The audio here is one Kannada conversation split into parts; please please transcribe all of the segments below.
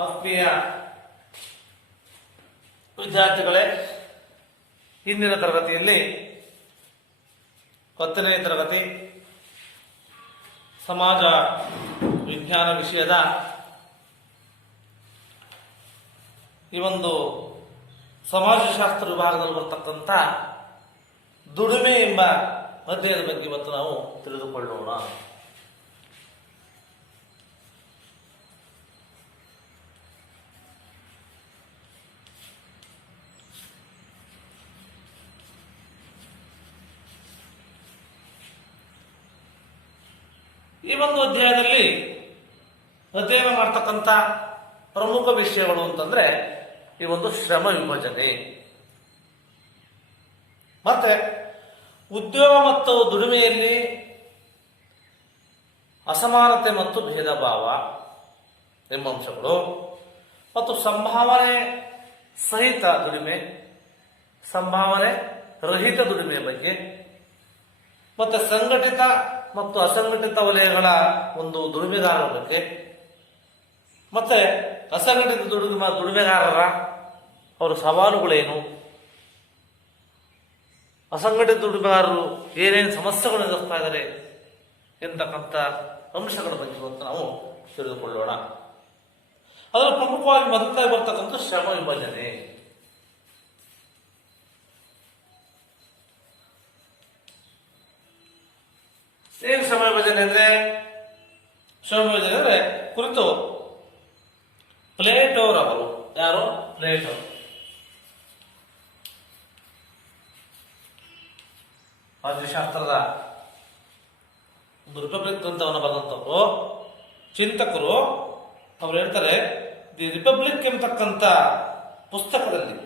ಆತ್ಮೀಯ ವಿದ್ಯಾರ್ಥಿಗಳೇ, ಇಂದಿನ ತರಗತಿಯಲ್ಲಿ 10ನೇ ತರಗತಿ ಸಮಾಜ ವಿಜ್ಞಾನ ವಿಷಯದ ಈ ಒಂದು ಸಮಾಜಶಾಸ್ತ್ರ ವಿಭಾಗದಲ್ಲಿ ಬರ್ತಕ್ಕಂಥ ದುಡಿಮೆ ಎಂಬ ಅಧ್ಯಾಯದ ಬಗ್ಗೆ ಇವತ್ತು ನಾವು ತಿಳಿದುಕೊಳ್ಳೋಣ. ಈ ಒಂದು ಅಧ್ಯಾಯದಲ್ಲಿ ಅಧ್ಯಯನ ಮಾಡ್ತಕ್ಕಂಥ ಪ್ರಮುಖ ವಿಷಯಗಳು ಅಂತಂದ್ರೆ ಈ ಒಂದು ಶ್ರಮ ವಿಭಜನೆ, ಮತ್ತೆ ಉದ್ಯೋಗ ಮತ್ತು ದುಡಿಮೆಯಲ್ಲಿ ಅಸಮಾನತೆ ಮತ್ತು ಭೇದ ಭಾವ ಎಂಬ ಅಂಶಗಳು, ಮತ್ತು ಸಂಭಾವನೆ ಸಹಿತ ದುಡಿಮೆ, ಸಂಭಾವನೆ ರಹಿತ ದುಡಿಮೆಯ ಬಗ್ಗೆ, ಮತ್ತೆ ಸಂಘಟಿತ ಮತ್ತು ಅಸಂಘಟಿತ ವಲಯಗಳ ಒಂದು ದುಡಿಮೆಗಾರರ ಬಗ್ಗೆ, ಮತ್ತೆ ಅಸಂಘಟಿತ ದುಡಿಮೆಗಾರರ ಅವರ ಸವಾಲುಗಳೇನು, ಅಸಂಘಟಿತ ದುಡಿಮೆಗಾರರು ಏನೇನು ಸಮಸ್ಯೆಗಳು ಎದುರಿಸ್ತಾ ಇದ್ದಾರೆ ಎಂತಕ್ಕಂಥ ಅಂಶಗಳ ಬಗ್ಗೆ ಇವತ್ತು ನಾವು ತಿಳಿದುಕೊಳ್ಳೋಣ. ಅದರ ಪ್ರಮುಖವಾಗಿ ಮೊದಲಾಗಿ ಬರ್ತಕ್ಕಂಥ ಶ್ರಮ ವಿಭಜನೆ. ಏನು ಶ್ರಮ ವಿಭಜನೆ ಅಂದ್ರೆ? ಶ್ರಮ ವಿಭಜನೆ ಅಂದ್ರೆ ಕುರಿತು ಪ್ಲೇಟೋರವರು, ಯಾರು? ಪ್ಲೇಟೋ. ರಾಜ್ಯಶಾಸ್ತ್ರದ ಒಂದು ರಿಪಬ್ಲಿಕ್ ಗ್ರಂಥವನ್ನು ಬರೆದಂಥವರು ಚಿಂತಕರು. ಅವ್ರು ಹೇಳ್ತಾರೆ, ದಿ ರಿಪಬ್ಲಿಕ್ ಎಂಬತಕ್ಕಂಥ ಪುಸ್ತಕದಲ್ಲಿ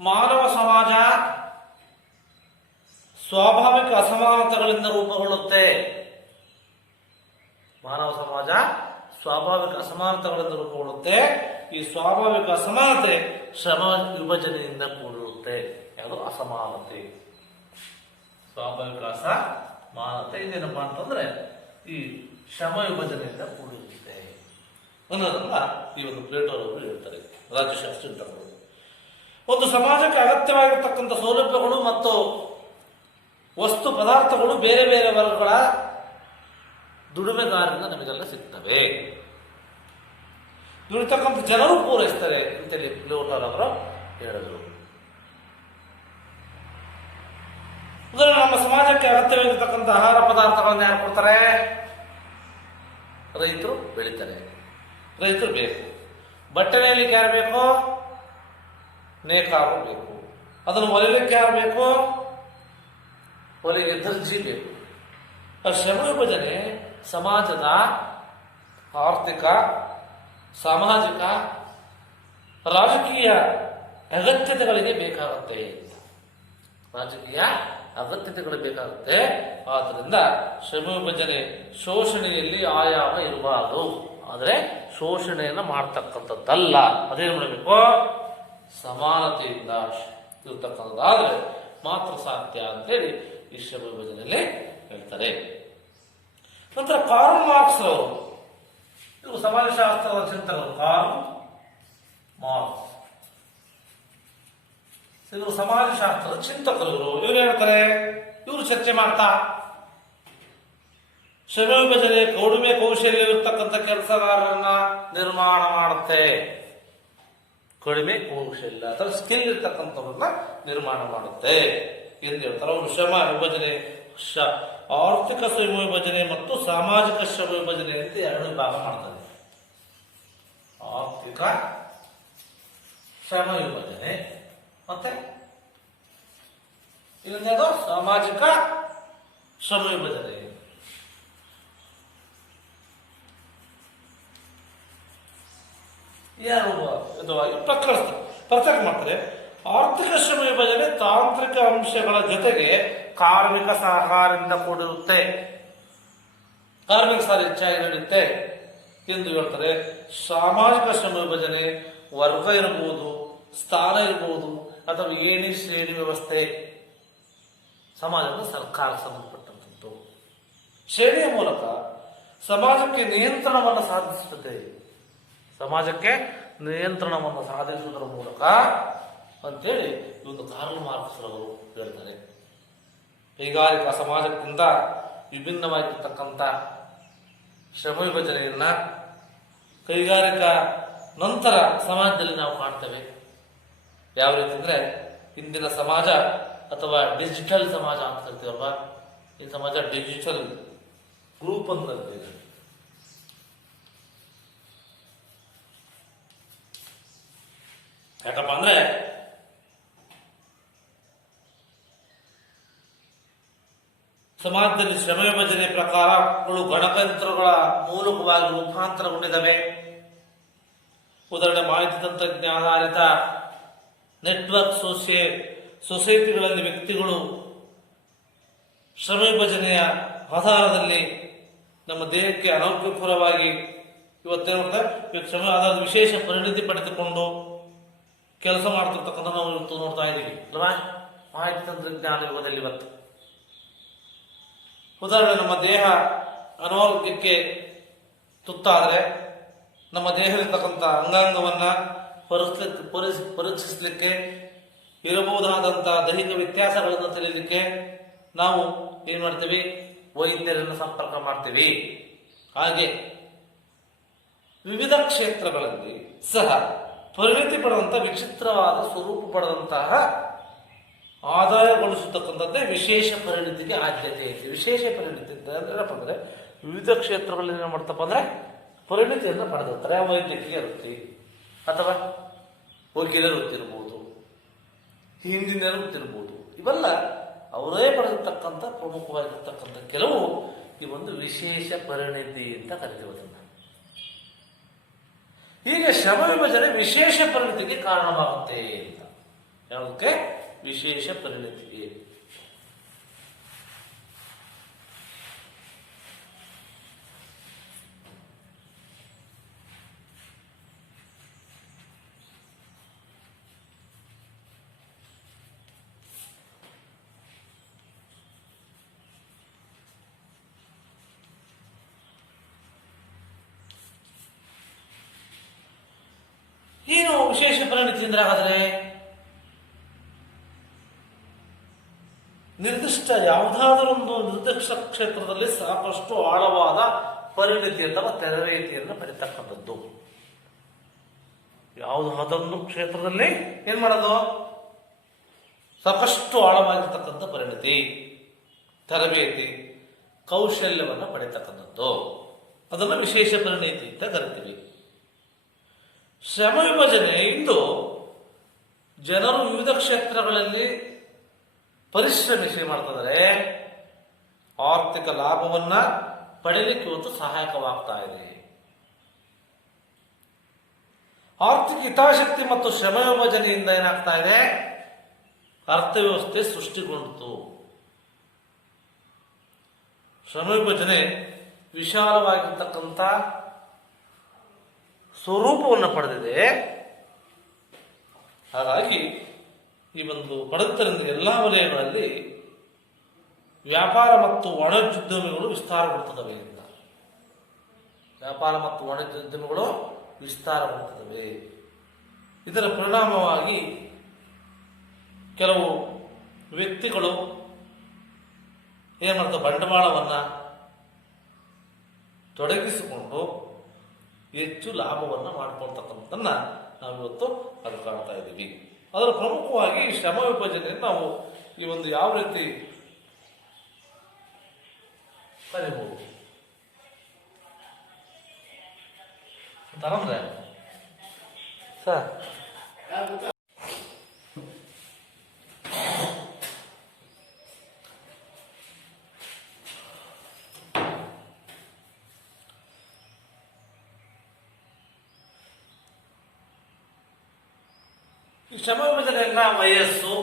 ಮಾನವ ಸಮಾಜ ಸ್ವಾಭಾವಿಕ ಅಸಮಾನತೆಗಳಿಂದ ರೂಪುಗೊಳ್ಳುತ್ತೆ. ಮಾನವ ಸಮಾಜ ಸ್ವಾಭಾವಿಕ ಅಸಮಾನತೆಗಳಿಂದ ರೂಪುಗೊಳ್ಳುತ್ತೆ. ಈ ಸ್ವಾಭಾವಿಕ ಅಸಮಾನತೆ ಶ್ರಮ ವಿಭಜನೆಯಿಂದ ಕೂಡಿರುತ್ತೆ. ಯಾವುದು? ಅಸಮಾನತೆ, ಸ್ವಾಭಾವಿಕ ಅಸಮಾನತೆ ಇದೇನಪ್ಪ ಅಂತಂದ್ರೆ ಈ ಶ್ರಮ ವಿಭಜನೆಯಿಂದ ಕೂಡಿರುತ್ತೆ ಅನ್ನೋದನ್ನ ಈ ಒಂದು ಪ್ಲೇಟೋ ಅವರು ಹೇಳ್ತಾರೆ, ರಾಜ್ಯಶಾಸ್ತ್ರ ಚಿಂತಕರು. ಒಂದು ಸಮಾಜಕ್ಕೆ ಅಗತ್ಯವಾಗಿರ್ತಕ್ಕಂಥ ಸೌಲಭ್ಯಗಳು ಮತ್ತು ವಸ್ತು ಪದಾರ್ಥಗಳು ಬೇರೆ ಬೇರೆ ವರ್ಗಗಳ ದುಡಿಮೆಗಾರರಿಂದ ನಮಗೆಲ್ಲ ಸಿಗ್ತವೆ. ದುಡಿತಕ್ಕಂಥ ಜನರು ಪೂರೈಸ್ತಾರೆ ಅಂತೇಳಿ ಪ್ಲೇಟೋ ಅವರು ಹೇಳಿದರು. ಉದಾಹರಣೆ, ನಮ್ಮ ಸಮಾಜಕ್ಕೆ ಅಗತ್ಯವಾಗಿರ್ತಕ್ಕಂಥ ಆಹಾರ ಪದಾರ್ಥಗಳನ್ನು ಯಾರು ಕೊಡ್ತಾರೆ? ರೈತರು ಬೆಳೀತಾರೆ, ರೈತರು ಬೇಕು. ಬಟ್ಟೆ ನೇಯಲಿಕ್ಕೆ ಯಾರು ಬೇಕು? ನೇಕಾರರು ಬೇಕು. ಅದನ್ನು ಹೊಲಿಲಿಕ್ಕೆ ಯಾರು ಬೇಕು? ಹೊಲಿಗೆ ದರ್ಜಿ ಬೇಕು. ಶ್ರಮ ವಿಭಜನೆ ಸಮಾಜದ ಆರ್ಥಿಕ, ಸಾಮಾಜಿಕ, ರಾಜಕೀಯ ಅಗತ್ಯತೆಗಳಿಗೆ ಬೇಕಾಗುತ್ತೆ. ರಾಜಕೀಯ ಅಗತ್ಯತೆಗಳು ಬೇಕಾಗುತ್ತೆ. ಆದ್ದರಿಂದ ಶ್ರಮ ವಿಭಜನೆ ಶೋಷಣೆಯಲ್ಲಿ ಆಯಾಮ ಇರಬಾರದು. ಆದರೆ ಶೋಷಣೆಯನ್ನು ಮಾಡ್ತಕ್ಕಂಥದ್ದಲ್ಲ. ಅದೇನು ಮಾಡಬೇಕು? ಸಮಾನತೆಯಿಂದ ಇರತಕ್ಕಂಥದ್ದಾದ್ರೆ ಮಾತ್ರ ಸಾಧ್ಯ ಅಂತೇಳಿ ಈ ಶ್ರಮ ವಿಭಜನೆಯಲ್ಲಿ ಹೇಳ್ತಾರೆ. ನಂತರ ಕಾರ್ಲ್ ಮಾರ್ಕ್ಸ್ ಅವರು, ಇವರು ಸಮಾಜಶಾಸ್ತ್ರದ ಚಿಂತಕರು. ಕಾರ್ಲ್ ಮಾರ್ಕ್ಸ್ ಇವರು ಸಮಾಜಶಾಸ್ತ್ರದ ಚಿಂತಕರು. ಇವರು ಹೇಳ್ತಾರೆ, ಇವರು ಚರ್ಚೆ ಮಾಡ್ತಾ ಶ್ರಮ ವಿಭಜನೆ ಕಡಿಮೆ ಕೌಶಲ್ಯವಿರ್ತಕ್ಕಂಥ ಕೆಲಸಗಾರರನ್ನ ನಿರ್ಮಾಣ ಮಾಡುತ್ತೆ. ಕಡಿಮೆ ಕೌಶಲ್ಯ ಅಥವಾ ಸ್ಕಿಲ್ ಇರ್ತಕ್ಕಂಥವ್ರನ್ನ ನಿರ್ಮಾಣ ಮಾಡುತ್ತೆ ಎಂದು ಹೇಳ್ತಾರೆ. ಅವರು ಶ್ರಮ ವಿಭಜನೆ, ಆರ್ಥಿಕ ಶ್ರಮ ವಿಭಜನೆ ಮತ್ತು ಸಾಮಾಜಿಕ ಶ್ರಮ ವಿಭಜನೆ ಅಂತ ಎರಡು ವಿಭಾಗ ಮಾಡ್ತಾರೆ. ಆರ್ಥಿಕ ಶ್ರಮ ವಿಭಜನೆ ಮತ್ತೆ ಇನ್ನೊಂದು ಸಾಮಾಜಿಕ ಶ್ರಮ ವಿಭಜನೆ. ಯಾರು ಪ್ರತ್ಯೇಕ ಮಾಡ್ತಾರೆ. ಆರ್ಥಿಕ ಶ್ರಮ ವಿಭಜನೆ ತಾಂತ್ರಿಕ ಅಂಶಗಳ ಜೊತೆಗೆ ಕಾರ್ಮಿಕ ಸಹಕಾರದಿಂದ ಕೂಡಿರುತ್ತೆ, ಕಾರ್ಮಿಕ ಸಹ ಹೆಚ್ಚಾಗಿ ನಡೆಯುತ್ತೆ ಎಂದು ಹೇಳ್ತಾರೆ. ಸಾಮಾಜಿಕ ಶ್ರಮ ವಿಭಜನೆ ವರ್ಗ ಇರಬಹುದು, ಸ್ಥಾನ ಇರಬಹುದು, ಅಥವಾ ಏಣಿ ಶ್ರೇಣಿ ವ್ಯವಸ್ಥೆ ಸಮಾಜದ ಸರ್ಕಾರಕ್ಕೆ ಸಂಬಂಧಪಟ್ಟಂಥದ್ದು. ಶ್ರೇಣಿಯ ಮೂಲಕ ಸಮಾಜಕ್ಕೆ ನಿಯಂತ್ರಣವನ್ನು ಸಾಧಿಸುತ್ತದೆ. ಸಮಾಜಕ್ಕೆ ನಿಯಂತ್ರಣವನ್ನು ಸಾಧಿಸುವುದರ ಮೂಲಕ ಅಂತೇಳಿ ಇವತ್ತು ಕಾರ್ಲ್ ಮಾರ್ಕ್ಸ್ ರವರು ಹೇಳ್ತಾರೆ. ಕೈಗಾರಿಕಾ ಸಮಾಜಕ್ಕಿಂತ ವಿಭಿನ್ನವಾಗಿರ್ತಕ್ಕಂಥ ಶ್ರಮ ವಿಭಜನೆಯನ್ನ ಕೈಗಾರಿಕಾ ನಂತರ ಸಮಾಜದಲ್ಲಿ ನಾವು ಕಾಣ್ತೇವೆ. ಯಾವ ರೀತಿ ಅಂದ್ರೆ ಇಂದಿನ ಸಮಾಜ ಅಥವಾ ಡಿಜಿಟಲ್ ಸಮಾಜ ಅಂತ ಕರಿತೀವಲ್ವಾ, ಈ ಸಮಾಜ ಡಿಜಿಟಲ್ ಗ್ರೂಪ್ ಅಂತ ಕರಿತೀವಿ. ಯಾಕಪ್ಪ ಅಂದ್ರೆ ಸಮಾಜದಲ್ಲಿ ಶ್ರಮ ವಿಭಜನೆ ಪ್ರಕಾರಗಳು ಗಣಕಯಂತ್ರಗಳ ಮೂಲಕವಾಗಿ ರೂಪಾಂತರಗೊಂಡಿದ್ದಾವೆ. ಉದಾಹರಣೆ ಮಾಹಿತಿ ತಂತ್ರಜ್ಞಾನ ಆಧಾರಿತ ನೆಟ್ವರ್ಕ್ ಸೊಸೈಟಿಗಳಲ್ಲಿ ವ್ಯಕ್ತಿಗಳು ಶ್ರಮ ವಿಭಜನೆಯ ಆಧಾರದಲ್ಲಿ ನಮ್ಮ ದೇಹಕ್ಕೆ ಅನೌಕ್ಯಕರವಾಗಿ ಇವತ್ತೇನು ಶ್ರಮ ಆಧಾರದ ವಿಶೇಷ ಪರಿಣಿತಿ ಪಡೆದುಕೊಂಡು ಕೆಲಸ ಮಾಡ್ತಿರ್ತಕ್ಕಂಥ ನಾವು ಇವತ್ತು ನೋಡ್ತಾ ಇದ್ದೀವಿ ಅಲ್ವಾ, ಮಾಹಿತಿ ತಂತ್ರಜ್ಞಾನ ಯುಗದಲ್ಲಿ. ಇವತ್ತು ಉದಾಹರಣೆ, ನಮ್ಮ ದೇಹ ಅನಾರೋಗ್ಯಕ್ಕೆ ತುತ್ತಾದರೆ ನಮ್ಮ ದೇಹದಲ್ಲಿರ್ತಕ್ಕಂಥ ಅಂಗಾಂಗವನ್ನ ಪರೀಕ್ಷಿಸಲಿಕ್ಕೆ ಇರಬಹುದಾದಂತಹ ದೈಹಿಕ ವ್ಯತ್ಯಾಸಗಳನ್ನು ತಿಳಿಯಲಿಕ್ಕೆ ನಾವು ಏನ್ ಮಾಡ್ತೀವಿ, ವೈದ್ಯರನ್ನು ಸಂಪರ್ಕ ಮಾಡ್ತೀವಿ. ಹಾಗೆ ವಿವಿಧ ಕ್ಷೇತ್ರಗಳಲ್ಲಿ ಸಹ ಪರಿಣಿತಿ ಪಡೆದಂತಹ ವಿಚಿತ್ರವಾದ ಸ್ವರೂಪ ಪಡೆದಂತಹ ಆದಾಯಗೊಳಿಸತಕ್ಕಂಥದ್ದೇ ವಿಶೇಷ ಪರಿಣಿತಿಗೆ ಆದ್ಯತೆ ಇದೆ. ವಿಶೇಷ ಪರಿಣಿತಿ ಏನಪ್ಪ ಅಂದ್ರೆ ವಿವಿಧ ಕ್ಷೇತ್ರಗಳಲ್ಲಿ ಏನ್ ಮಾಡ್ತಪ್ಪ ಅಂದ್ರೆ ಪರಿಣಿತಿಯನ್ನು ಪಡೆದಿರ್ತಾರೆ. ವೈದ್ಯಕೀಯ ವೃತ್ತಿ ಅಥವಾ ವಕೀಲ ವೃತ್ತಿ ಇರ್ಬೋದು, ಹಿಂದಿನ ವೃತ್ತಿ ಇರ್ಬೋದು, ಇವೆಲ್ಲ ಅವರೇ ಪಡೆದಿರ್ತಕ್ಕಂಥ ಪ್ರಮುಖವಾಗಿರ್ತಕ್ಕಂಥ ಕೆಲವು ಈ ಒಂದು ವಿಶೇಷ ಪರಿಣಿತಿ ಅಂತ ಕರೀತಿರೋದನ್ನ. ಹೀಗೆ ಶ್ರಮ ವಿಭಜನೆ ವಿಶೇಷ ಪರಿಣಿತಿಗೆ ಕಾರಣವಾಗುತ್ತೆ ಅಂತ. ಯಾವುದಕ್ಕೆ? ವಿಶೇಷ ಪರಿಣಿತಿಗೆ. ಏನು ವಿಶೇಷ ಪರಿಣಿತಿ ಅಂದ್ರೆ ಹಾಗಾದ್ರೆ ನಿರ್ದಿಷ್ಟ ಯಾವುದಾದರೊಂದು ನಿರ್ದಿಷ್ಟ ಕ್ಷೇತ್ರದಲ್ಲಿ ಸಾಕಷ್ಟು ಆಳವಾದ ಪರಿಣಿತಿ ಅಥವಾ ತರಬೇತಿಯನ್ನು ಪಡೆತಕ್ಕಂಥದ್ದು. ಯಾವುದಾದರೊಂದು ಕ್ಷೇತ್ರದಲ್ಲಿ ಏನ್ ಮಾಡೋದು, ಸಾಕಷ್ಟು ಆಳವಾಗಿರ್ತಕ್ಕಂಥ ಪರಿಣಿತಿ, ತರಬೇತಿ, ಕೌಶಲ್ಯವನ್ನು ಪಡೆತಕ್ಕಂಥದ್ದು, ಅದನ್ನು ವಿಶೇಷ ಪರಿಣಿತಿ ಅಂತ ಕರಿತೀವಿ. ಶ್ರಮ ವಿಭಜನೆ ಇಂದು ಜನರು ವಿವಿಧ ಕ್ಷೇತ್ರಗಳಲ್ಲಿ ಪರಿಶ್ರಮಿಸಿ ಮಾಡ್ತಿದ್ದಾರೆ, ಆರ್ಥಿಕ ಲಾಭವನ್ನ ಪಡೆಯಲಿಕ್ಕೆ ಇವತ್ತು ಸಹಾಯಕವಾಗ್ತಾ ಇದೆ. ಆರ್ಥಿಕ ಹಿತಾಸಕ್ತಿ ಮತ್ತು ಶ್ರಮ ವಿಭಜನೆಯಿಂದ ಏನಾಗ್ತಾ ಇದೆ, ಅರ್ಥವ್ಯವಸ್ಥೆ ಸೃಷ್ಟಿಗೊಂಡಿತು. ಶ್ರಮ ವಿಭಜನೆ ವಿಶಾಲವಾಗಿರ್ತಕ್ಕಂಥ ಸ್ವರೂಪವನ್ನು ಪಡೆದಿದೆ. ಹಾಗಾಗಿ ಈ ಒಂದು ಪಡೆದರಿಂದ ಎಲ್ಲಾ ವಲಯಗಳಲ್ಲಿ ವ್ಯಾಪಾರ ಮತ್ತು ವಾಣಿಜ್ಯೋದ್ಯಮಿಗಳು ವಿಸ್ತಾರಗೊಳ್ಳುತ್ತವೆ ಅಂತ. ವ್ಯಾಪಾರ ಮತ್ತು ವಾಣಿಜ್ಯೋದ್ಯಮಿಗಳು ವಿಸ್ತಾರಗೊಳ್ಳುತ್ತವೆ. ಇದರ ಪರಿಣಾಮವಾಗಿ ಕೆಲವು ವ್ಯಕ್ತಿಗಳು ಏನ್ ಮಾಡ್ತಾರೆ, ಬಂಡವಾಳವನ್ನ ತೊಡಗಿಸಿಕೊಂಡು ಹೆಚ್ಚು ಲಾಭವನ್ನ ಮಾಡ್ಕೊಳ್ತಕ್ಕಂಥದ್ದನ್ನ ನಾವಿವತ್ತು ಅದು ಕಾಣ್ತಾ ಇದ್ದೀವಿ. ಅದರ ಪ್ರಮುಖವಾಗಿ ಶ್ರಮ ವಿಭಜನೆಯನ್ನು ನಾವು ಈ ಒಂದು ಯಾವ ರೀತಿ ಕರಿಬಹುದು ಅಂತಂದ್ರೆ ಸರ್, ಈ ಶ್ರಮ ವಿಭಜನೆಯನ್ನ ವಯಸ್ಸು,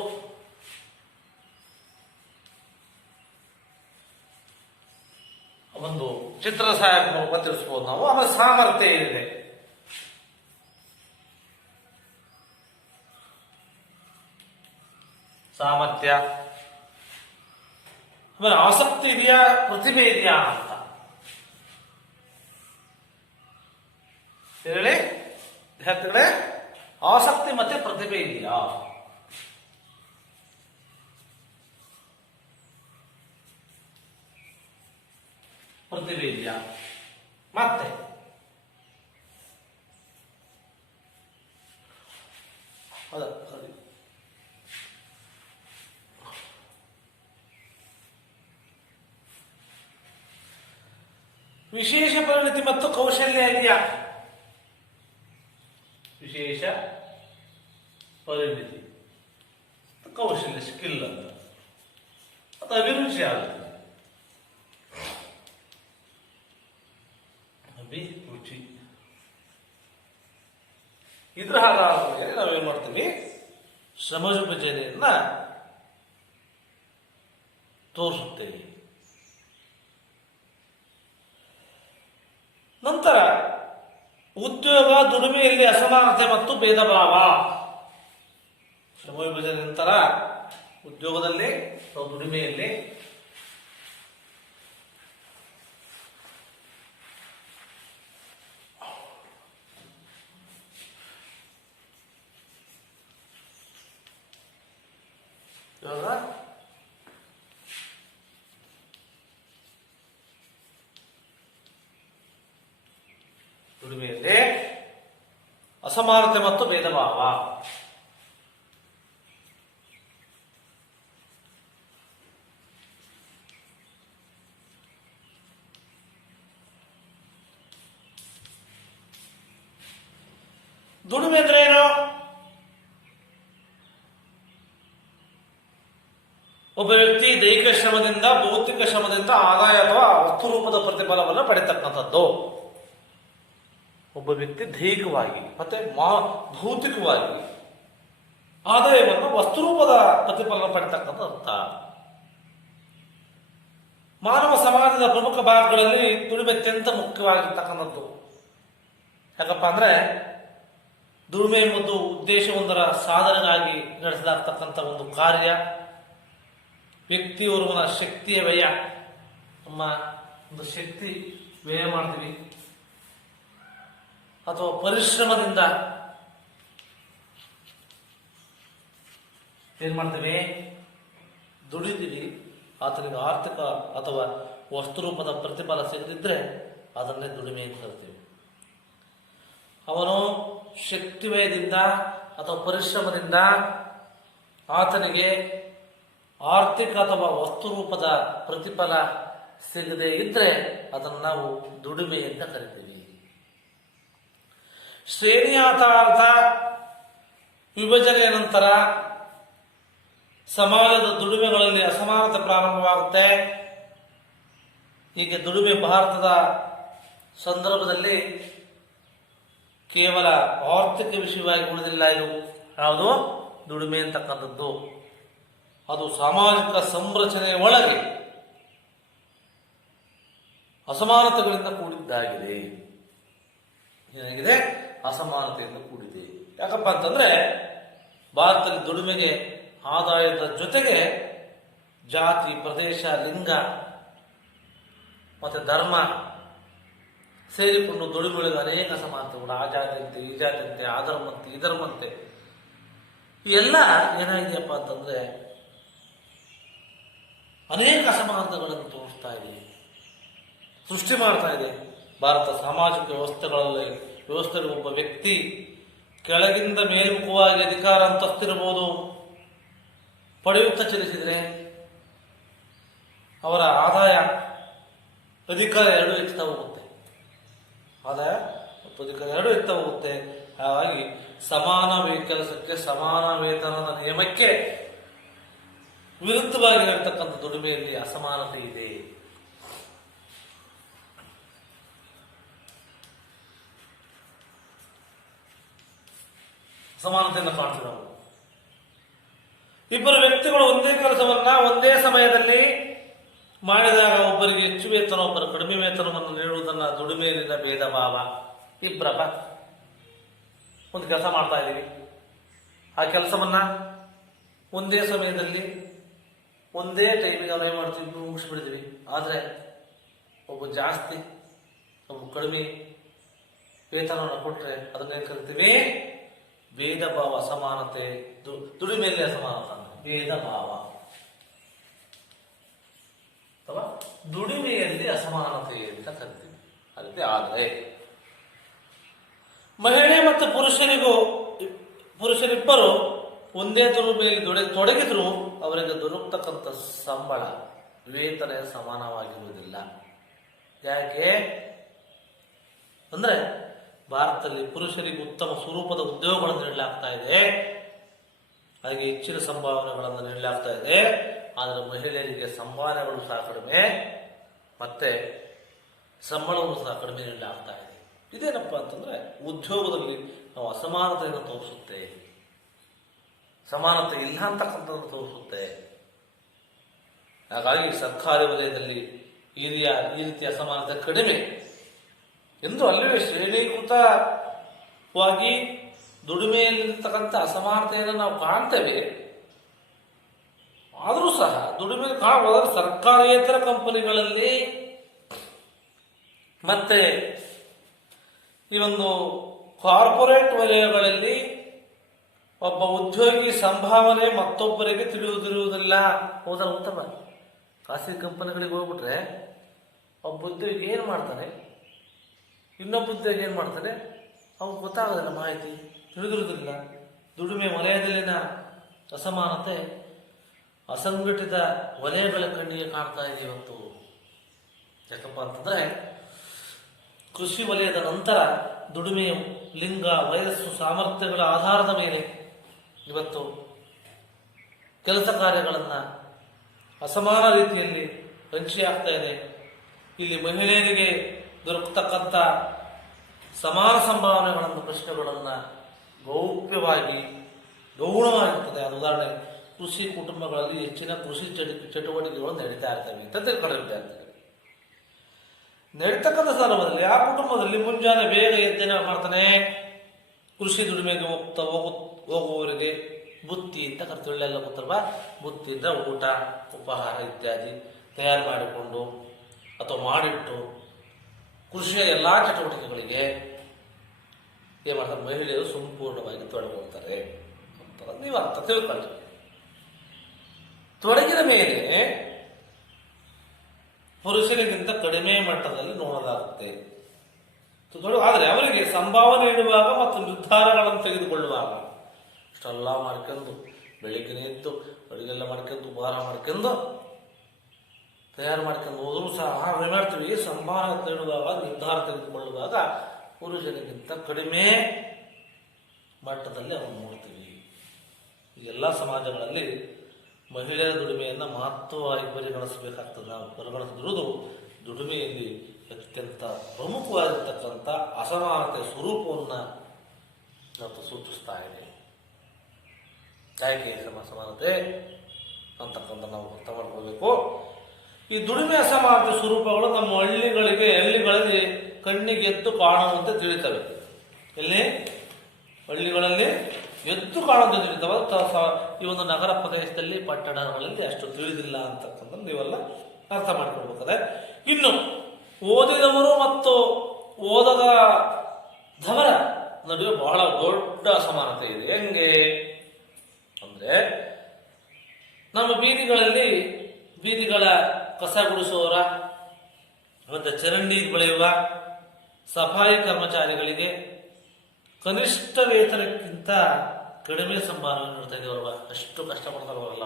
ಒಂದು ಚಿತ್ರ ಸಹಾಯಕ ತಿಳಿಸ್ಬೋದು ನಾವು. ಆಮೇಲೆ ಸಾಮರ್ಥ್ಯ ಏನಿದೆ, ಸಾಮರ್ಥ್ಯ, ಆಮೇಲೆ ಆಸಕ್ತಿ ಇದೆಯಾ, ಪ್ರತಿಭೆ ಇದೆಯಾ ಅಂತ ಹೇಳಿ ವಿದ್ಯಾರ್ಥಿಗಳೇ. ಆಸಕ್ತಿ ಮತ್ತೆ ಪ್ರತಿಭೆ ಇದೆಯಾ? ಪ್ರತಿಭೆ ಇದೆಯಾ? ಮತ್ತೆ ವಿಶೇಷ ಪರಿಣಿತಿ ಮತ್ತು ಕೌಶಲ್ಯ ಇದೆಯಾ? ವಿಶೇಷ ಪರಿಣಿತಿ ಕೌಶಲ್ಯ, ಸ್ಕಿಲ್ ಅಂತ, ಅದು ಅಭಿರುಚಿ ಆಗುತ್ತೆ. ಅಭಿರುಚಿ ಇದ್ರ ಆಧಾರದ ಮೇಲೆ ನಾವೇನ್ ಮಾಡ್ತೀವಿ, ಶ್ರಮ ವಿಭಜನೆಯನ್ನ ತೋರಿಸುತ್ತೇವೆ. ನಂತರ ಉದ್ಯೋಗ ದುಡಿಮೆಯಲ್ಲಿ ಅಸಮಾನತೆ ಮತ್ತು ಭೇದ ಭಾವ. ಶ್ರಮ ವಿಭಜನೆ ನಂತರ ಉದ್ಯೋಗದಲ್ಲಿ ಅಥವಾ ದುಡಿಮೆಯಲ್ಲಿ ದುಡಿಮೆಯಲ್ಲಿ ಅಸಮಾನತೆ ಮತ್ತು ಭೇದ ಭಾವ. ದುಡಿಮೆ ಅಂದ್ರೆ ಏನು? ಒಬ್ಬ ವ್ಯಕ್ತಿ ದೈಹಿಕ ಶ್ರಮದಿಂದ, ಭೌತಿಕ ಶ್ರಮದಿಂದ ಆದಾಯ ಅಥವಾ ವಸ್ತು ರೂಪದ ಪ್ರತಿಫಲವನ್ನು ಪಡೆತಕ್ಕಂಥದ್ದು. ಒಬ್ಬ ವ್ಯಕ್ತಿ ದೈಹಿಕವಾಗಿ ಮತ್ತೆ ಭೌತಿಕವಾಗಿ ಆದಾಯವನ್ನು ವಸ್ತುರೂಪದ ಪ್ರತಿಫಲನ ಪಡೆತಕ್ಕಂಥ ಅರ್ಥ. ಮಾನವ ಸಮಾಜದ ಪ್ರಮುಖ ಭಾಗಗಳಲ್ಲಿ ದುಡಿಮೆ ಅತ್ಯಂತ ಮುಖ್ಯವಾಗಿರ್ತಕ್ಕಂಥದ್ದು. ಯಾಕಪ್ಪ ಅಂದ್ರೆ ದುಡಿಮೆ ಎಂಬುದು ಉದ್ದೇಶವೊಂದರ ಸಾಧನೆಗಾಗಿ ನಡೆಸಲಾಗ್ತಕ್ಕಂಥ ಒಂದು ಕಾರ್ಯ. ವ್ಯಕ್ತಿಯೋರ್ವನ ಶಕ್ತಿಯ ವ್ಯಯ, ನಮ್ಮ ಒಂದು ಶಕ್ತಿ ವ್ಯಯ ಮಾಡ್ತೀವಿ ಅಥವಾ ಪರಿಶ್ರಮದಿಂದ ಏನ್ ಮಾಡ್ತೀವಿ, ದುಡಿತೀವಿ. ಆತನಿಗೆ ಆರ್ಥಿಕ ಅಥವಾ ವಸ್ತು ರೂಪದ ಪ್ರತಿಫಲ ಸಿಗದಿದ್ರೆ ಅದನ್ನೇ ದುಡಿಮೆ ಅಂತ ಹೇಳ್ತೀವಿ. ಅವನು ಶಕ್ತಿವಯದಿಂದ ಅಥವಾ ಪರಿಶ್ರಮದಿಂದ ಆತನಿಗೆ ಆರ್ಥಿಕ ಅಥವಾ ವಸ್ತು ರೂಪದ ಪ್ರತಿಫಲ ಸಿಗದೆ ಇದ್ರೆ ಅದನ್ನು ನಾವು ದುಡಿಮೆ ಅಂತ ಕರಿತೀವಿ. ಶ್ರೇಣಿಯಾಧಾರದ ವಿಭಜನೆಯ ನಂತರ ಸಮಾಜದ ದುಡಿಮೆಗಳಲ್ಲಿ ಅಸಮಾನತೆ ಪ್ರಾರಂಭವಾಗುತ್ತೆ. ಹೀಗೆ ದುಡಿಮೆ ಭಾರತದ ಸಂದರ್ಭದಲ್ಲಿ ಕೇವಲ ಆರ್ಥಿಕ ವಿಷಯವಾಗಿ ಉಳಿದಿಲ್ಲ. ಇದು ಯಾವುದು ದುಡಿಮೆ ಅಂತಕ್ಕಂಥದ್ದು, ಅದು ಸಾಮಾಜಿಕ ಸಂರಚನೆಯ ಒಳಗೆ ಅಸಮಾನತೆಗಳಿಂದ ಕೂಡಿದ್ದಾಗಿದೆ. ಏನಾಗಿದೆ? ಅಸಮಾನತೆಯಿಂದ ಕೂಡಿದೆ. ಯಾಕಪ್ಪ ಅಂತಂದ್ರೆ ಭಾರತದಲ್ಲಿ ದುಡಿಮೆಗೆ ಆದಾಯದ ಜೊತೆಗೆ ಜಾತಿ, ಪ್ರದೇಶ, ಲಿಂಗ ಮತ್ತೆ ಧರ್ಮ ಸೇರಿಕೊಂಡು ದುಡಿಮೆಗಳಿಗೆ ಅನೇಕ ಅಸಮಾನತೆಗಳು, ಆ ಜಾತಿಯಂತೆ, ಈ ಜಾತಿಯಂತೆ, ಆ ಧರ್ಮಂತೆ, ಈ ಧರ್ಮಂತೆ, ಇವೆಲ್ಲ ಏನಾಗಿದೆಯಪ್ಪ ಅಂತಂದ್ರೆ ಅನೇಕ ಅಸಮಾನತೆಗಳನ್ನು ತೋರಿಸ್ತಾ ಇದೆ, ಸೃಷ್ಟಿ ಮಾಡ್ತಾ ಇದೆ. ಭಾರತ ಸಾಮಾಜಿಕ ವ್ಯವಸ್ಥೆಯಲ್ಲಿ ಒಬ್ಬ ವ್ಯಕ್ತಿ ಕೆಳಗಿಂದ ಮೇಲ್ಮುಖವಾಗಿ ಅಧಿಕಾರ ಅಂತಸ್ತಿರಬಹುದು ಪಡೆಯುತ್ತಾ ಚಲಿಸಿದ್ರೆ ಅವರ ಆದಾಯ, ಅಧಿಕಾರ ಎರಡೂ ಹೆಚ್ಚುತ್ತಾ ಹೋಗುತ್ತೆ. ಆದಾಯ ಮತ್ತು ಅಧಿಕಾರ ಎರಡೂ ಹೆಚ್ಚುತ್ತಾ ಹೋಗುತ್ತೆ. ಹಾಗಾಗಿ ಸಮಾನ ಕೆಲಸಕ್ಕೆ ಸಮಾನ ವೇತನದ ನಿಯಮಕ್ಕೆ ವಿರುದ್ಧವಾಗಿ ಇರತಕ್ಕಂಥ ದುಡಿಮೆಯಲ್ಲಿ ಅಸಮಾನತೆ ಇದೆ. ಅಸಮಾನತೆಯನ್ನು ಕಾಣ್ತೀವಿ ನಾವು. ಇಬ್ಬರು ವ್ಯಕ್ತಿಗಳು ಒಂದೇ ಕೆಲಸವನ್ನ ಒಂದೇ ಸಮಯದಲ್ಲಿ ಮಾಡಿದಾಗ ಒಬ್ಬರಿಗೆ ಹೆಚ್ಚು ವೇತನ, ಒಬ್ಬರು ಕಡಿಮೆ ವೇತನವನ್ನು ನೀಡುವುದನ್ನ ದುಡಿಮೆಯಲ್ಲಿನ ಭೇದ ಭಾವ. ಇಬ್ಬರಪ್ಪ ಒಂದು ಕೆಲಸ ಮಾಡ್ತಾ ಇದ್ದೀವಿ, ಆ ಕೆಲಸವನ್ನ ಒಂದೇ ಸಮಯದಲ್ಲಿ ಒಂದೇ ಟೈಮಿಗೆ ನಾವು ಏನು ಮಾಡ್ತೀವಿ, ಮುಗಿಸ್ಬಿಡ್ತೀವಿ. ಆದರೆ ಒಬ್ಬ ಜಾಸ್ತಿ ಒಬ್ಬ ಕಡಿಮೆ ವೇತನವನ್ನು ಕೊಟ್ಟರೆ ಅದನ್ನೇನು ಕರಿತೀವಿ, ಭೇದ ಭಾವ, ಅಸಮಾನತೆ, ದುಡಿಮೆಯಲ್ಲಿ ಅಸಮಾನತೆ, ಭೇದ ಭಾವ ಅಥವಾ ದುಡಿಮೆಯಲ್ಲಿ ಅಸಮಾನತೆ ಅಂತ ಕರಿತೀವಿ. ಅದಕ್ಕೆ ಆದರೆ ಮಹಿಳೆ ಮತ್ತು ಪುರುಷರಿಬ್ಬರು ಒಂದೇ ದುಡಿಮೆಯಲ್ಲಿ ತೊಡಗಿದ್ರು ಅವರಿಗೆ ದೊರಕತಕ್ಕಂಥ ಸಂಬಳ, ವೇತನ ಸಮಾನವಾಗಿರುವುದಿಲ್ಲ. ಯಾಕೆ ಅಂದ್ರೆ ಭಾರತದಲ್ಲಿ ಪುರುಷರಿಗೆ ಉತ್ತಮ ಸ್ವರೂಪದ ಉದ್ಯೋಗಗಳನ್ನು ನೀಡಲಾಗ್ತಾ ಇದೆ, ಹಾಗೆ ಹೆಚ್ಚಿನ ಸಂಭಾವನೆಗಳನ್ನು ನೀಡಲಾಗ್ತಾ ಇದೆ. ಆದರೆ ಮಹಿಳೆಯರಿಗೆ ಸಂಭಾವನೆಗಳು ಸಹ ಕಡಿಮೆ, ಮತ್ತೆ ಸಂಬಳವನ್ನು ಸಹ ಕಡಿಮೆ ನೀಡಲಾಗ್ತಾ ಇದೆ. ಇದೇನಪ್ಪ ಅಂತಂದ್ರೆ ಉದ್ಯೋಗದಲ್ಲಿ ನಾವು ಅಸಮಾನತೆಯನ್ನು ತೋರಿಸುತ್ತೆ, ಸಮಾನತೆ ಇಲ್ಲ ಅಂತಕ್ಕಂಥದ್ದು ತೋರಿಸುತ್ತೆ. ಹಾಗಾಗಿ ಸರ್ಕಾರಿ ವಲಯದಲ್ಲಿ ಈ ರೀತಿಯ ಅಸಮಾನತೆ ಕಡಿಮೆ ಎಂದು ಅಲ್ಲವೇ ಶ್ರೇಣೀಕೃತವಾಗಿ ದುಡಿಮೆಯಲ್ಲಿರ್ತಕ್ಕಂಥ ಅಸಮಾನತೆಯನ್ನು ನಾವು ಕಾಣ್ತೇವೆ. ಆದರೂ ಸಹ ದುಡಿಮೆ ಕಾಣಬಹುದಾದ್ರೆ ಸರ್ಕಾರೇತರ ಕಂಪನಿಗಳಲ್ಲಿ ಮತ್ತೆ ಈ ಒಂದು ಕಾರ್ಪೊರೇಟ್ ವಲಯಗಳಲ್ಲಿ ಒಬ್ಬ ಉದ್ಯೋಗಿ ಸಂಭಾವನೆ ಮತ್ತೊಬ್ಬರಿಗೆ ತಿಳಿಯುವುದಿರುವುದಿಲ್ಲ. ಹೌದಾ? ಉತ್ತಮ. ಖಾಸಗಿ ಕಂಪನಿಗಳಿಗೆ ಹೋಗ್ಬಿಟ್ರೆ ಒಬ್ಬ ಉದ್ಯೋಗಿ ಏನು ಮಾಡ್ತಾನೆ, ಇನ್ನೊಬ್ಬ ಉದ್ಯೋಗಿ ಏನು ಮಾಡ್ತಾನೆ, ಅವ್ರಿಗೆ ಗೊತ್ತಾಗೋದಿಲ್ಲ, ಮಾಹಿತಿ ತಿಳಿದಿರುವುದಿಲ್ಲ. ದುಡಿಮೆ ವಲಯದಲ್ಲಿನ ಅಸಮಾನತೆ ಅಸಂಘಟಿತ ವಲಯಗಳ ಕಣ್ಣಿಗೆ ಕಾಣ್ತಾ ಇದೆ ಇವತ್ತು. ಯಾಕಪ್ಪ ಅಂತಂದ್ರೆ ಕೃಷಿ ವಲಯದ ನಂತರ ದುಡಿಮೆಯ ಲಿಂಗ, ವಯಸ್ಸು, ಸಾಮರ್ಥ್ಯಗಳ ಆಧಾರದ ಮೇಲೆ ಇವತ್ತು ಕೆಲಸ ಕಾರ್ಯಗಳನ್ನು ಅಸಮಾನ ರೀತಿಯಲ್ಲಿ ಹಂಚಿಯಾಗ್ತಾ ಇದೆ. ಇಲ್ಲಿ ಮಹಿಳೆಯರಿಗೆ ದೊರಕತಕ್ಕಂಥ ಸಮಾನ ಸಂಭಾವನೆಗಳನ್ನು, ಪ್ರಶ್ನೆಗಳನ್ನು ಗೌಣವಾಗಿರ್ತದೆ. ಅದು ಉದಾಹರಣೆ, ಕೃಷಿ ಕುಟುಂಬಗಳಲ್ಲಿ ಹೆಚ್ಚಿನ ಕೃಷಿ ಚಟುವಟಿಕೆಗಳು ನಡೀತಾ ಇರ್ತವೆ ಅಂತ ತಿಳ್ಕೊಂಡ ವಿದ್ಯಾರ್ಥಿಗಳು. ನಡೀತಕ್ಕಂಥ ಸಂದರ್ಭದಲ್ಲಿ ಆ ಕುಟುಂಬದಲ್ಲಿ ಮುಂಜಾನೆ ಬೇಗ ಎದ್ದೇನ ಮಾಡ್ತಾನೆ, ಕೃಷಿ ದುಡಿಮೆಗೆ ಹೋಗುವವರಿಗೆ ಬುತ್ತಿ ಅಂತ ಕರ್ತವ್ಯ ಎಲ್ಲ ಗೊತ್ತಲ್ವಾ, ಬುತ್ತಿಯಿಂದ ಊಟ, ಉಪಹಾರ ಇತ್ಯಾದಿ ತಯಾರು ಮಾಡಿಕೊಂಡು ಅಥವಾ ಮಾಡಿಟ್ಟು ಕೃಷಿಯ ಎಲ್ಲ ಚಟುವಟಿಕೆಗಳಿಗೆ ಏನು ಮಾಡ್ತಾರೆ, ಮಹಿಳೆಯರು ಸಂಪೂರ್ಣವಾಗಿ ತೊಡಗಿರ್ತಾರೆ ಅಂತ ನೀವು ಅರ್ಥ ತಿಳ್ಕೊಳ್ಳಿ. ತೊಡಗಿದ ಮೇಲೆ ಪುರುಷರಿಗಿಂತ ಕಡಿಮೆ ಮಟ್ಟದಲ್ಲಿ ನೋಡಲಾಗುತ್ತೆ. ಆದರೆ ಅವರಿಗೆ ಸಂಭಾವನೆ ನೀಡುವಾಗ ಮತ್ತು ನಿರ್ಧಾರಗಳನ್ನು ತೆಗೆದುಕೊಳ್ಳುವಾಗ ಇಷ್ಟೆಲ್ಲ ಮಾಡ್ಕೊಂಡು ಬೆಳಿಗ್ಗೆ ಎದ್ದು ಅಡುಗೆಲ್ಲ ಮಾಡ್ಕೊಂಡು ಉಪಹಾರ ಮಾಡ್ಕೊಂಡು ತಯಾರು ಮಾಡ್ಕೊಂಡು ಹೋದರೂ ಸಹ ಮಾಡ್ತೀವಿ. ಸಂಭಾವನೆ ನೀಡುವಾಗ, ನಿರ್ಧಾರ ತೆಗೆದುಕೊಳ್ಳುವಾಗ ಪುರುಷರಿಗಿಂತ ಕಡಿಮೆ ಮಟ್ಟದಲ್ಲಿ ನಾವು ನೋಡ್ತೀವಿ. ಎಲ್ಲ ಸಮಾಜಗಳಲ್ಲಿ ಮಹಿಳೆಯರ ದುಡಿಮೆಯನ್ನು ಮಹತ್ವವಾಗಿ ಪರಿಗಣಿಸಬೇಕಾಗ್ತದೆ. ನಾವು ಪರಿಗಣಿಸಿರುವುದು ದುಡಿಮೆಯಲ್ಲಿ ಅತ್ಯಂತ ಪ್ರಮುಖವಾಗಿರ್ತಕ್ಕಂಥ ಅಸಮಾನತೆಯ ಸ್ವರೂಪವನ್ನು ಮತ್ತು ಸೂಚಿಸ್ತಾ ಇದೆ. ಯಾಕೆ ಅಸಮಾನತೆ ಅಂತಕ್ಕಂಥ ನಾವು ಅರ್ಥ ಮಾಡ್ಕೋಬೇಕು. ಈ ದುಡಿಮೆ ಅಸಮಾನತೆ ಸ್ವರೂಪಗಳು ನಮ್ಮ ಹಳ್ಳಿಗಳಲ್ಲಿ ಕಣ್ಣಿಗೆ ಎದ್ದು ಕಾಣುವಂತೆ ತಿಳಿತವೆ. ಎಲ್ಲಿ ಹಳ್ಳಿಗಳಲ್ಲಿ ಎದ್ದು ಕಾಣುವಂತೆ ತಿಳಿತವೆ. ಈ ಒಂದು ನಗರ ಪ್ರದೇಶದಲ್ಲಿ, ಪಟ್ಟಣಗಳಲ್ಲಿ ಅಷ್ಟು ತಿಳಿದಿಲ್ಲ ಅಂತಕ್ಕಂಥ ನೀವೆಲ್ಲ ಅರ್ಥ ಮಾಡ್ಕೊಳ್ಬೇಕಾದ್ರೆ. ಇನ್ನು ಓದಿದವರು ಮತ್ತು ಓದದವರ ನಡುವೆ ಬಹಳ ದೊಡ್ಡ ಅಸಮಾನತೆ ಇದೆ. ಹೆಂಗೆ ಅಂದ್ರೆ, ನಮ್ಮ ಬೀದಿಗಳ ಕಸ ಗುಡಿಸುವವರ ಮತ್ತೆ ಚರಂಡಿ ಬೆಳೆಯುವ ಸಫಾಯಿ ಕರ್ಮಚಾರಿಗಳಿಗೆ ಕನಿಷ್ಠ ವೇತನಕ್ಕಿಂತ ಕಡಿಮೆ ಸಂಬಳವನ್ನು ನೀಡ್ತಾ ಇದ್ದೀವಲ್ವ. ಅಷ್ಟು ಕಷ್ಟಪಡ್ತಾರಲ್ಲ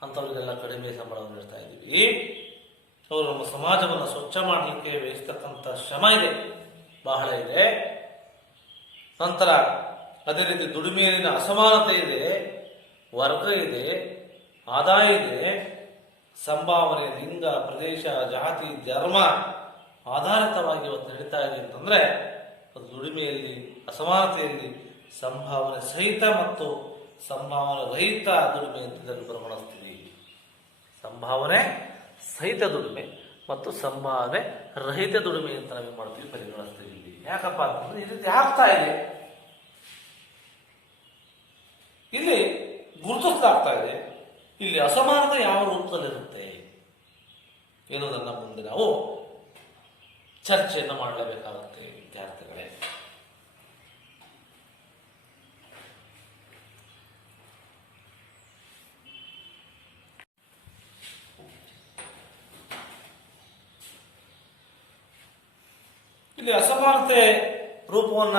ಅಂಥವ್ರಿಗೆಲ್ಲ ಕಡಿಮೆ ಸಂಬಳವನ್ನು ನೀಡ್ತಾ ಇದ್ದೀವಿ. ಅವರು ನಮ್ಮ ಸಮಾಜವನ್ನು ಸ್ವಚ್ಛ ಮಾಡಲಿಕ್ಕೆ ವಹಿಸ್ತಕ್ಕಂಥ ಶ್ರಮ ಇದೆ, ಬಹಳ ಇದೆ. ನಂತರ ಅದೇ ರೀತಿ ದುಡಿಮೆಯಲ್ಲಿನ ಅಸಮಾನತೆ ಇದೆ, ವರ್ಗ ಇದೆ, ಆದಾಯ ಇದೆ, ಸಂಭಾವನೆ, ಲಿಂಗ, ಪ್ರದೇಶ, ಜಾತಿ, ಧರ್ಮ ಆಧಾರಿತವಾಗಿ ಇವತ್ತು ನಡೀತಾ ಇದೆ ಅಂತಂದ್ರೆ ಅದು ದುಡಿಮೆಯಲ್ಲಿ ಅಸಮಾನತೆಯಲ್ಲಿ ಸಂಭಾವನೆ ಸಹಿತ ಮತ್ತು ಸಂಭಾವನೆ ರಹಿತ ದುಡಿಮೆ ಅಂತ ಪರಿಗಣಿಸ್ತೀವಿ. ಸಂಭಾವನೆ ಸಹಿತ ದುಡಿಮೆ ಮತ್ತು ಸಂಭಾವನೆ ರಹಿತ ದುಡಿಮೆ ಅಂತ ನಾವೇನು ಮಾಡ್ತೀವಿ, ಪರಿಗಣಿಸ್ತೀವಿ. ಯಾಕಪ್ಪ ಅಂತಂದ್ರೆ ಈ ರೀತಿ ಆಗ್ತಾ ಇದೆ, ಇಲ್ಲಿ ಗುರುತಿಸ್ಲಾಗ್ತಾ ಇದೆ. ಇಲ್ಲಿ ಅಸಮಾನತೆ ಯಾವ ರೂಪದಲ್ಲಿರುತ್ತೆ ಎನ್ನುವುದನ್ನು ಮುಂದೆ ನಾವು ಚರ್ಚೆಯನ್ನು ಮಾಡಲೇಬೇಕಾಗುತ್ತೆ ವಿದ್ಯಾರ್ಥಿಗಳೇ. ಇಲ್ಲಿ ಅಸಮಾನತೆ ರೂಪವನ್ನ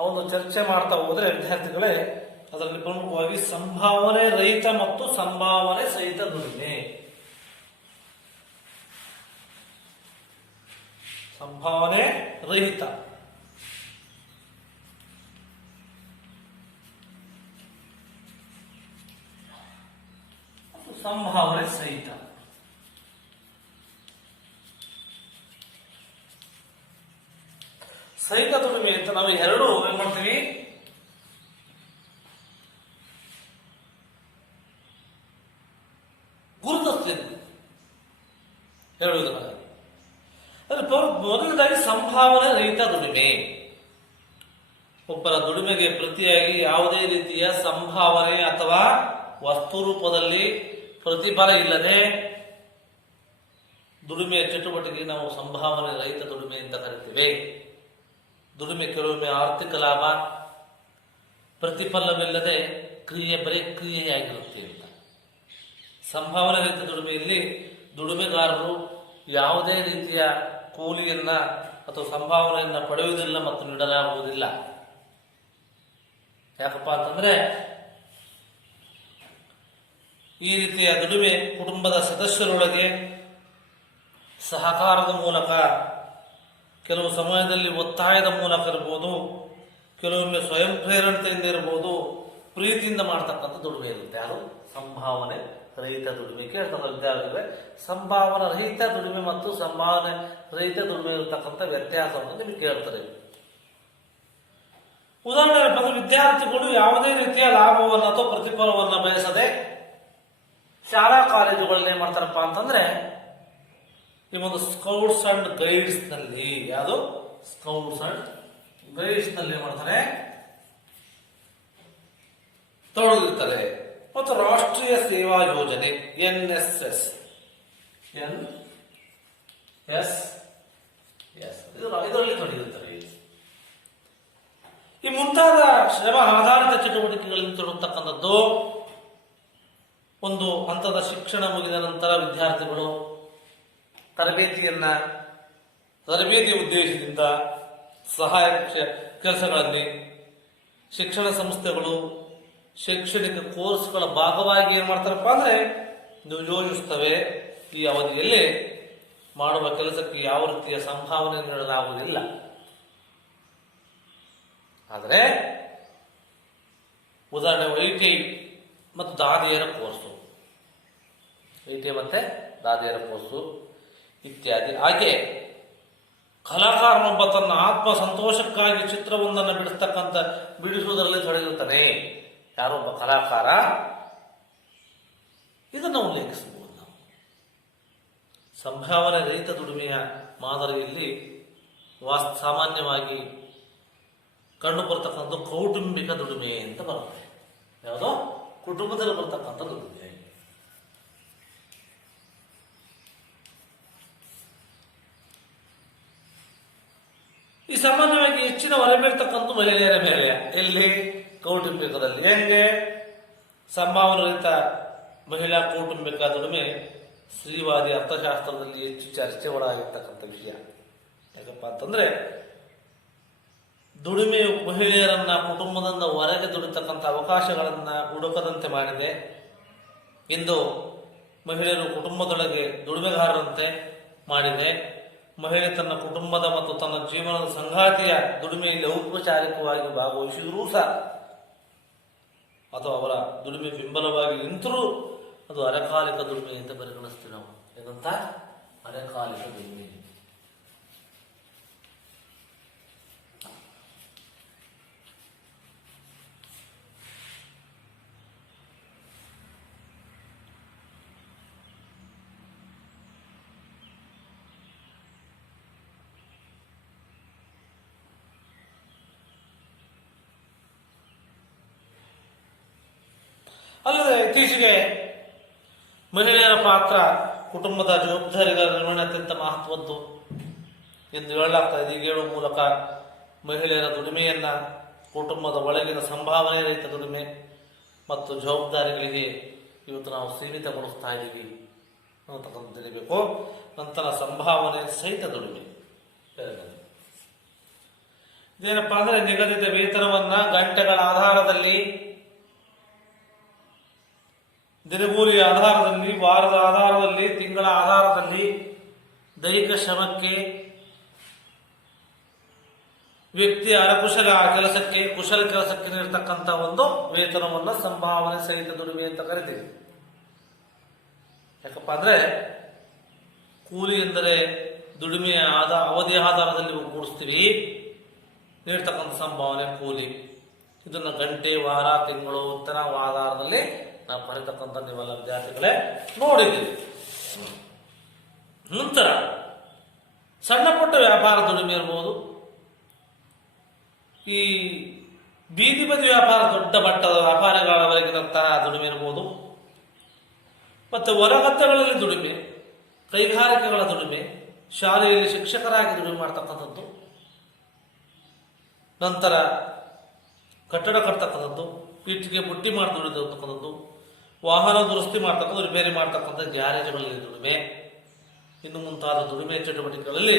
ಅವನು ಚರ್ಚೆ ಮಾಡ್ತಾ ಹೋದ್ರೆ ವಿದ್ಯಾರ್ಥಿಗಳೇ, ಅದರಲ್ಲಿ ಪ್ರಮುಖವಾಗಿ ಸಂಭಾವನೆ ರಹಿತ ಮತ್ತು ಸಂಭಾವನೆ ಸಹಿತ ದುಡಿಮೆ. ಸಂಭಾವನೆ ರಹಿತ ಮತ್ತು ಸಂಭಾವನೆ ಸಹಿತ. ಸಹಿತ ದುಡಿಮೆ ಅಂತ ನಾವು ಎರಡು ಏನ್ ಮಾಡ್ತೀವಿ, ಗುರುತಿಸ್ತೇವೆ ಹೇಳುವುದರ. ಮೊದಲನೇದಾಗಿ ಸಂಭಾವನೆ ರಹಿತ ದುಡಿಮೆ. ಒಬ್ಬರ ದುಡಿಮೆಗೆ ಪ್ರತಿಯಾಗಿ ಯಾವುದೇ ರೀತಿಯ ಸಂಭಾವನೆ ಅಥವಾ ವಸ್ತು ರೂಪದಲ್ಲಿ ಪ್ರತಿಫಲ ಇಲ್ಲದೆ ದುಡಿಮೆಯ ಚಟುವಟಿಕೆಗೆ ನಾವು ಸಂಭಾವನೆ ರಹಿತ ದುಡಿಮೆ ಅಂತ ಕರಿತೀವಿ. ದುಡಿಮೆ ಕೆಲವೊಮ್ಮೆ ಆರ್ಥಿಕ ಲಾಭ, ಪ್ರತಿಫಲವಿಲ್ಲದೆ ಬರೀ ಕ್ರಿಯೆಯಾಗಿರುತ್ತೆ ಅಂತ. ಸಂಭಾವನೆ ರಹಿತ ದುಡಿಮೆಯಲ್ಲಿ ದುಡಿಮೆಗಾರರು ಯಾವುದೇ ರೀತಿಯ ಕೂಲಿಯನ್ನ ಅಥವಾ ಸಂಭಾವನೆಯನ್ನ ಪಡೆಯುವುದಿಲ್ಲ ಮತ್ತು ನೀಡಲಾಗುವುದಿಲ್ಲ. ಯಾಕಪ್ಪ ಅಂತಂದ್ರೆ ಈ ರೀತಿಯ ದುಡಿಮೆ ಕುಟುಂಬದ ಸದಸ್ಯರೊಳಗೆ ಸಹಕಾರದ ಮೂಲಕ, ಕೆಲವು ಸಮಯದಲ್ಲಿ ಒತ್ತಾಯದ ಮೂಲಕ ಇರಬಹುದು, ಕೆಲವೊಮ್ಮೆ ಸ್ವಯಂ ಪ್ರೇರಣತೆಯಿಂದ ಇರಬಹುದು, ಪ್ರೀತಿಯಿಂದ ಮಾಡ್ತಕ್ಕಂಥ ದುಡಿಮೆ ಇರುತ್ತೆ. ಅದು ಸಂಭಾವನೆ ರಹಿತ ದುಡಿಮೆ. ಕೇಳ್ತಕ್ಕಂಥ ವಿದ್ಯಾರ್ಥಿಗಳೇ, ಸಂಭಾವನಾ ರಹಿತ ದುಡಿಮೆ ಮತ್ತು ಸಂಭಾವನೆ ರಹಿತ ದುಡಿಮೆ ಇರತಕ್ಕಂಥ ವ್ಯತ್ಯಾಸವನ್ನು ನಿಮಗೆ ಕೇಳ್ತಾರೆ. ಉದಾಹರಣೆ ಬಂದು ವಿದ್ಯಾರ್ಥಿಗಳು ಯಾವುದೇ ರೀತಿಯ ಲಾಭವನ್ನು ಅಥವಾ ಪ್ರತಿಫಲವನ್ನು ಬಯಸದೆ ಶಾಲಾ ಕಾಲೇಜುಗಳಲ್ಲಿ ಏನ್ ಮಾಡ್ತಾರಪ್ಪ ಅಂತಂದ್ರೆ, ಈ ಒಂದು ಸ್ಕೌಟ್ಸ್ ಅಂಡ್ ಗೈಡ್ಸ್ ನಲ್ಲಿ, ಯಾವುದು ಸ್ಕೌಟ್ಸ್ ಅಂಡ್ ಗೈಡ್ಸ್ ನಲ್ಲಿ ಏನ್ ಮಾಡ್ತಾರೆ, ತೊಡಗಿರ್ತಾರೆ. ಮತ್ತು ರಾಷ್ಟ್ರೀಯ ಸೇವಾ ಯೋಜನೆ NSS ಇದರಲ್ಲಿ ತೊಡಗಿರುತ್ತಾರೆ. ಈ ಮುಂತಾದ ಶ್ರಮ ಆಧಾರಿತ ಚಟುವಟಿಕೆಗಳಿಂದ ತೊಡಗತಕ್ಕಂಥದ್ದು. ಒಂದು ಹಂತದ ಶಿಕ್ಷಣ ಮುಗಿದ ನಂತರ ವಿದ್ಯಾರ್ಥಿಗಳು ತರಬೇತಿ ಉದ್ದೇಶದಿಂದ ಸಹಾಯಕ ಕೆಲಸಗಳಲ್ಲಿ ಶಿಕ್ಷಣ ಸಂಸ್ಥೆಗಳು ಶೈಕ್ಷಣಿಕ ಕೋರ್ಸ್ಗಳ ಭಾಗವಾಗಿ ಏನ್ ಮಾಡ್ತಾರಪ್ಪ ಅಂದ್ರೆ ಯೋಜಿಸುತ್ತವೆ. ಈ ಅವಧಿಯಲ್ಲಿ ಮಾಡುವ ಕೆಲಸಕ್ಕೆ ಯಾವ ರೀತಿಯ ಸಂಭಾವನೆ ನೀಡಲಾಗುವುದಿಲ್ಲ. ಆದರೆ ಉದಾಹರಣೆ ITI ಮತ್ತು ದಾದಿಯರ ಕೋರ್ಸು, ITI ಮತ್ತೆ ದಾದಿಯರ ಕೋರ್ಸು ಇತ್ಯಾದಿ. ಹಾಗೆ ಕಲಾಕಾರನೊಬ್ಬ ತನ್ನ ಆತ್ಮ ಸಂತೋಷಕ್ಕಾಗಿ ಚಿತ್ರವೊಂದನ್ನು ಬಿಡಿಸುವುದರಲ್ಲಿ ತೊಡಗಿರುತ್ತಾನೆ. ಯಾರೊಬ್ಬ ಕಲಾಕಾರ, ಇದನ್ನು ಉಲ್ಲೇಖಿಸಬಹುದು ನಾವು. ಸಂಭಾವನೆ ರಹಿತ ದುಡಿಮೆಯ ಮಾದರಿಯಲ್ಲಿ ಸಾಮಾನ್ಯವಾಗಿ ಕಂಡು ಬರ್ತಕ್ಕಂಥ ಕೌಟುಂಬಿಕ ದುಡಿಮೆ ಅಂತ ಬರುತ್ತೆ. ಯಾವುದೋ ಕುಟುಂಬದಲ್ಲಿ ಬರ್ತಕ್ಕಂಥ ದುಡಿಮೆ. ಈ ಸಾಮಾನ್ಯವಾಗಿ ಹೆಚ್ಚಿನ ಹೊರೆ ಬೀಳ್ತಕ್ಕಂಥ ಮಹಿಳೆಯರ ಮೇಲೆ. ಎಲ್ಲಿ? ಕೌಟುಂಬಿಕದಲ್ಲಿ. ಹೆಂಗೆ? ಸಂಭಾವನೆ ರಹಿತ ಮಹಿಳಾ ಕೌಟುಂಬಿಕ ದುಡಿಮೆ ಸ್ತ್ರೀವಾದಿ ಅರ್ಥಶಾಸ್ತ್ರದಲ್ಲಿ ಹೆಚ್ಚು ಚರ್ಚೆ ಒಳಗಾಗಿರ್ತಕ್ಕಂಥ ವಿಷಯ. ಯಾಕಪ್ಪ ಅಂತಂದ್ರೆ ದುಡಿಮೆಯು ಮಹಿಳೆಯರನ್ನ ಕುಟುಂಬದಿಂದ ಹೊರಗೆ ದುಡಿತಕ್ಕಂಥ ಅವಕಾಶಗಳನ್ನ ಹುಡುಕದಂತೆ ಮಾಡಿದೆ. ಇಂದು ಮಹಿಳೆಯರು ಕುಟುಂಬದೊಳಗೆ ದುಡಿಮೆಗಾರರಂತೆ ಮಾಡಿದೆ. ಮಹಿಳೆ ತನ್ನ ಕುಟುಂಬದ ಮತ್ತು ತನ್ನ ಜೀವನದ ಸಂಗಾತಿಯ ದುಡಿಮೆಯಲ್ಲಿ ಔಪಚಾರಿಕವಾಗಿ ಭಾಗವಹಿಸಿದರೂ ಸಹ ಅಥವಾ ಅವರ ದುಡಿಮೆ ಬೆಂಬಲವಾಗಿ ನಿಂತರೂ ಅದು ಅರೆಕಾಲಿಕ ದುಡಿಮೆ ಅಂತ ಪರಿಗಣಿಸ್ತೀವಿ ನಾವು. ಏನಂತ? ಅರೆಕಾಲಿಕ ದುಡಿಮೆ. ಅಲ್ಲದೆ ಇತ್ತೀಚೆಗೆ ಮಹಿಳೆಯರ ಪಾತ್ರ ಕುಟುಂಬದ ಜವಾಬ್ದಾರಿಗಳ ನಿರ್ವಹಣೆ ಅತ್ಯಂತ ಮಹತ್ವದ್ದು ಎಂದು ಹೇಳಲಾಗ್ತಾ ಇದೆ. ಈಗ ಹೇಳುವ ಮೂಲಕ ಮಹಿಳೆಯರ ದುಡಿಮೆಯನ್ನ ಕುಟುಂಬದ ಒಳಗಿನ ಸಂಭಾವನೆ ರಹಿತ ದುಡಿಮೆ ಮತ್ತು ಜವಾಬ್ದಾರಿಗಳಿಗೆ ಇವತ್ತು ನಾವು ಸೀಮಿತಗೊಳಿಸ್ತಾ ಇದ್ದೀವಿ ಅನ್ನತಕ್ಕಂಥ ತಿಳಿಬೇಕು. ನಂತರ ಸಂಭಾವನೆ ಸಹಿತ ದುಡಿಮೆ ಇದೇನಪ್ಪಾ ಅಂದ್ರೆ ನಿಗದಿತ ವೇತನವನ್ನ ಗಂಟೆಗಳ ಆಧಾರದಲ್ಲಿ, ದಿನಗೂಲಿಯ ಆಧಾರದಲ್ಲಿ, ವಾರದ ಆಧಾರದಲ್ಲಿ, ತಿಂಗಳ ಆಧಾರದಲ್ಲಿ ದೈಹಿಕ ಶ್ರಮಕ್ಕೆ, ವ್ಯಕ್ತಿಯ ಅರಕುಶಲ ಕೆಲಸಕ್ಕೆ, ಕುಶಲ ಕೆಲಸಕ್ಕೆ ನೀಡತಕ್ಕಂಥ ಒಂದು ವೇತನವನ್ನ ಸಂಭಾವನೆ ಸಹಿತ ದುಡಿಮೆ ಅಂತ ಕರಿತೀವಿ. ಯಾಕಪ್ಪ ಅಂದ್ರೆ ಕೂಲಿ ಎಂದರೆ ದುಡಿಮೆಯ ಅವಧಿಯ ಆಧಾರದಲ್ಲಿ ಒಗ್ಗೂಡಿಸ್ತೀವಿ, ನೀಡ್ತಕ್ಕಂಥ ಸಂಭಾವನೆ ಕೂಲಿ. ಇದನ್ನ ಗಂಟೆ, ವಾರ, ತಿಂಗಳು, ವೇತನ ಆಧಾರದಲ್ಲಿ ನಾವು ಬರೀತಕ್ಕಂಥ ನೀವೆಲ್ಲ ವಿದ್ಯಾರ್ಥಿಗಳೇ ನೋಡಿದ್ದೀವಿ. ನಂತರ ಸಣ್ಣ ಪುಟ್ಟ ವ್ಯಾಪಾರ ದುಡಿಮೆ ಇರ್ಬೋದು, ಈ ಬೀದಿ ಬದಿ ವ್ಯಾಪಾರ, ದೊಡ್ಡ ಮಟ್ಟದ ವ್ಯಾಪಾರಿಗಳವರೆಗಿನಂತಹ ದುಡಿಮೆ ಇರ್ಬೋದು, ಮತ್ತೆ ಹೊರಗದ್ದೆಗಳಲ್ಲಿ ದುಡಿಮೆ, ಕೈಗಾರಿಕೆಗಳ ದುಡಿಮೆ, ಶಾಲೆಯಲ್ಲಿ ಶಿಕ್ಷಕರಾಗಿ ದುಡಿಮೆ ಮಾಡ್ತಕ್ಕಂಥದ್ದು, ನಂತರ ಕಟ್ಟಡ ಕಟ್ತಕ್ಕಂಥದ್ದು, ಇಟ್ಟಿಗೆ ಬುಟ್ಟಿ ಮಾಡಿ ದುಡಿದಿರ್ತಕ್ಕಂಥದ್ದು, ವಾಹನ ದುರಸ್ತಿ ಮಾಡ್ತಕ್ಕಂಥ, ರಿಪೇರಿ ಮಾಡ್ತಕ್ಕಂಥ ಗ್ಯಾರೇಜ್ಗಳಲ್ಲಿ ದುಡಿಮೆ, ಇನ್ನು ಮುಂತಾದ ದುಡಿಮೆ ಚಟುವಟಿಕೆಗಳಲ್ಲಿ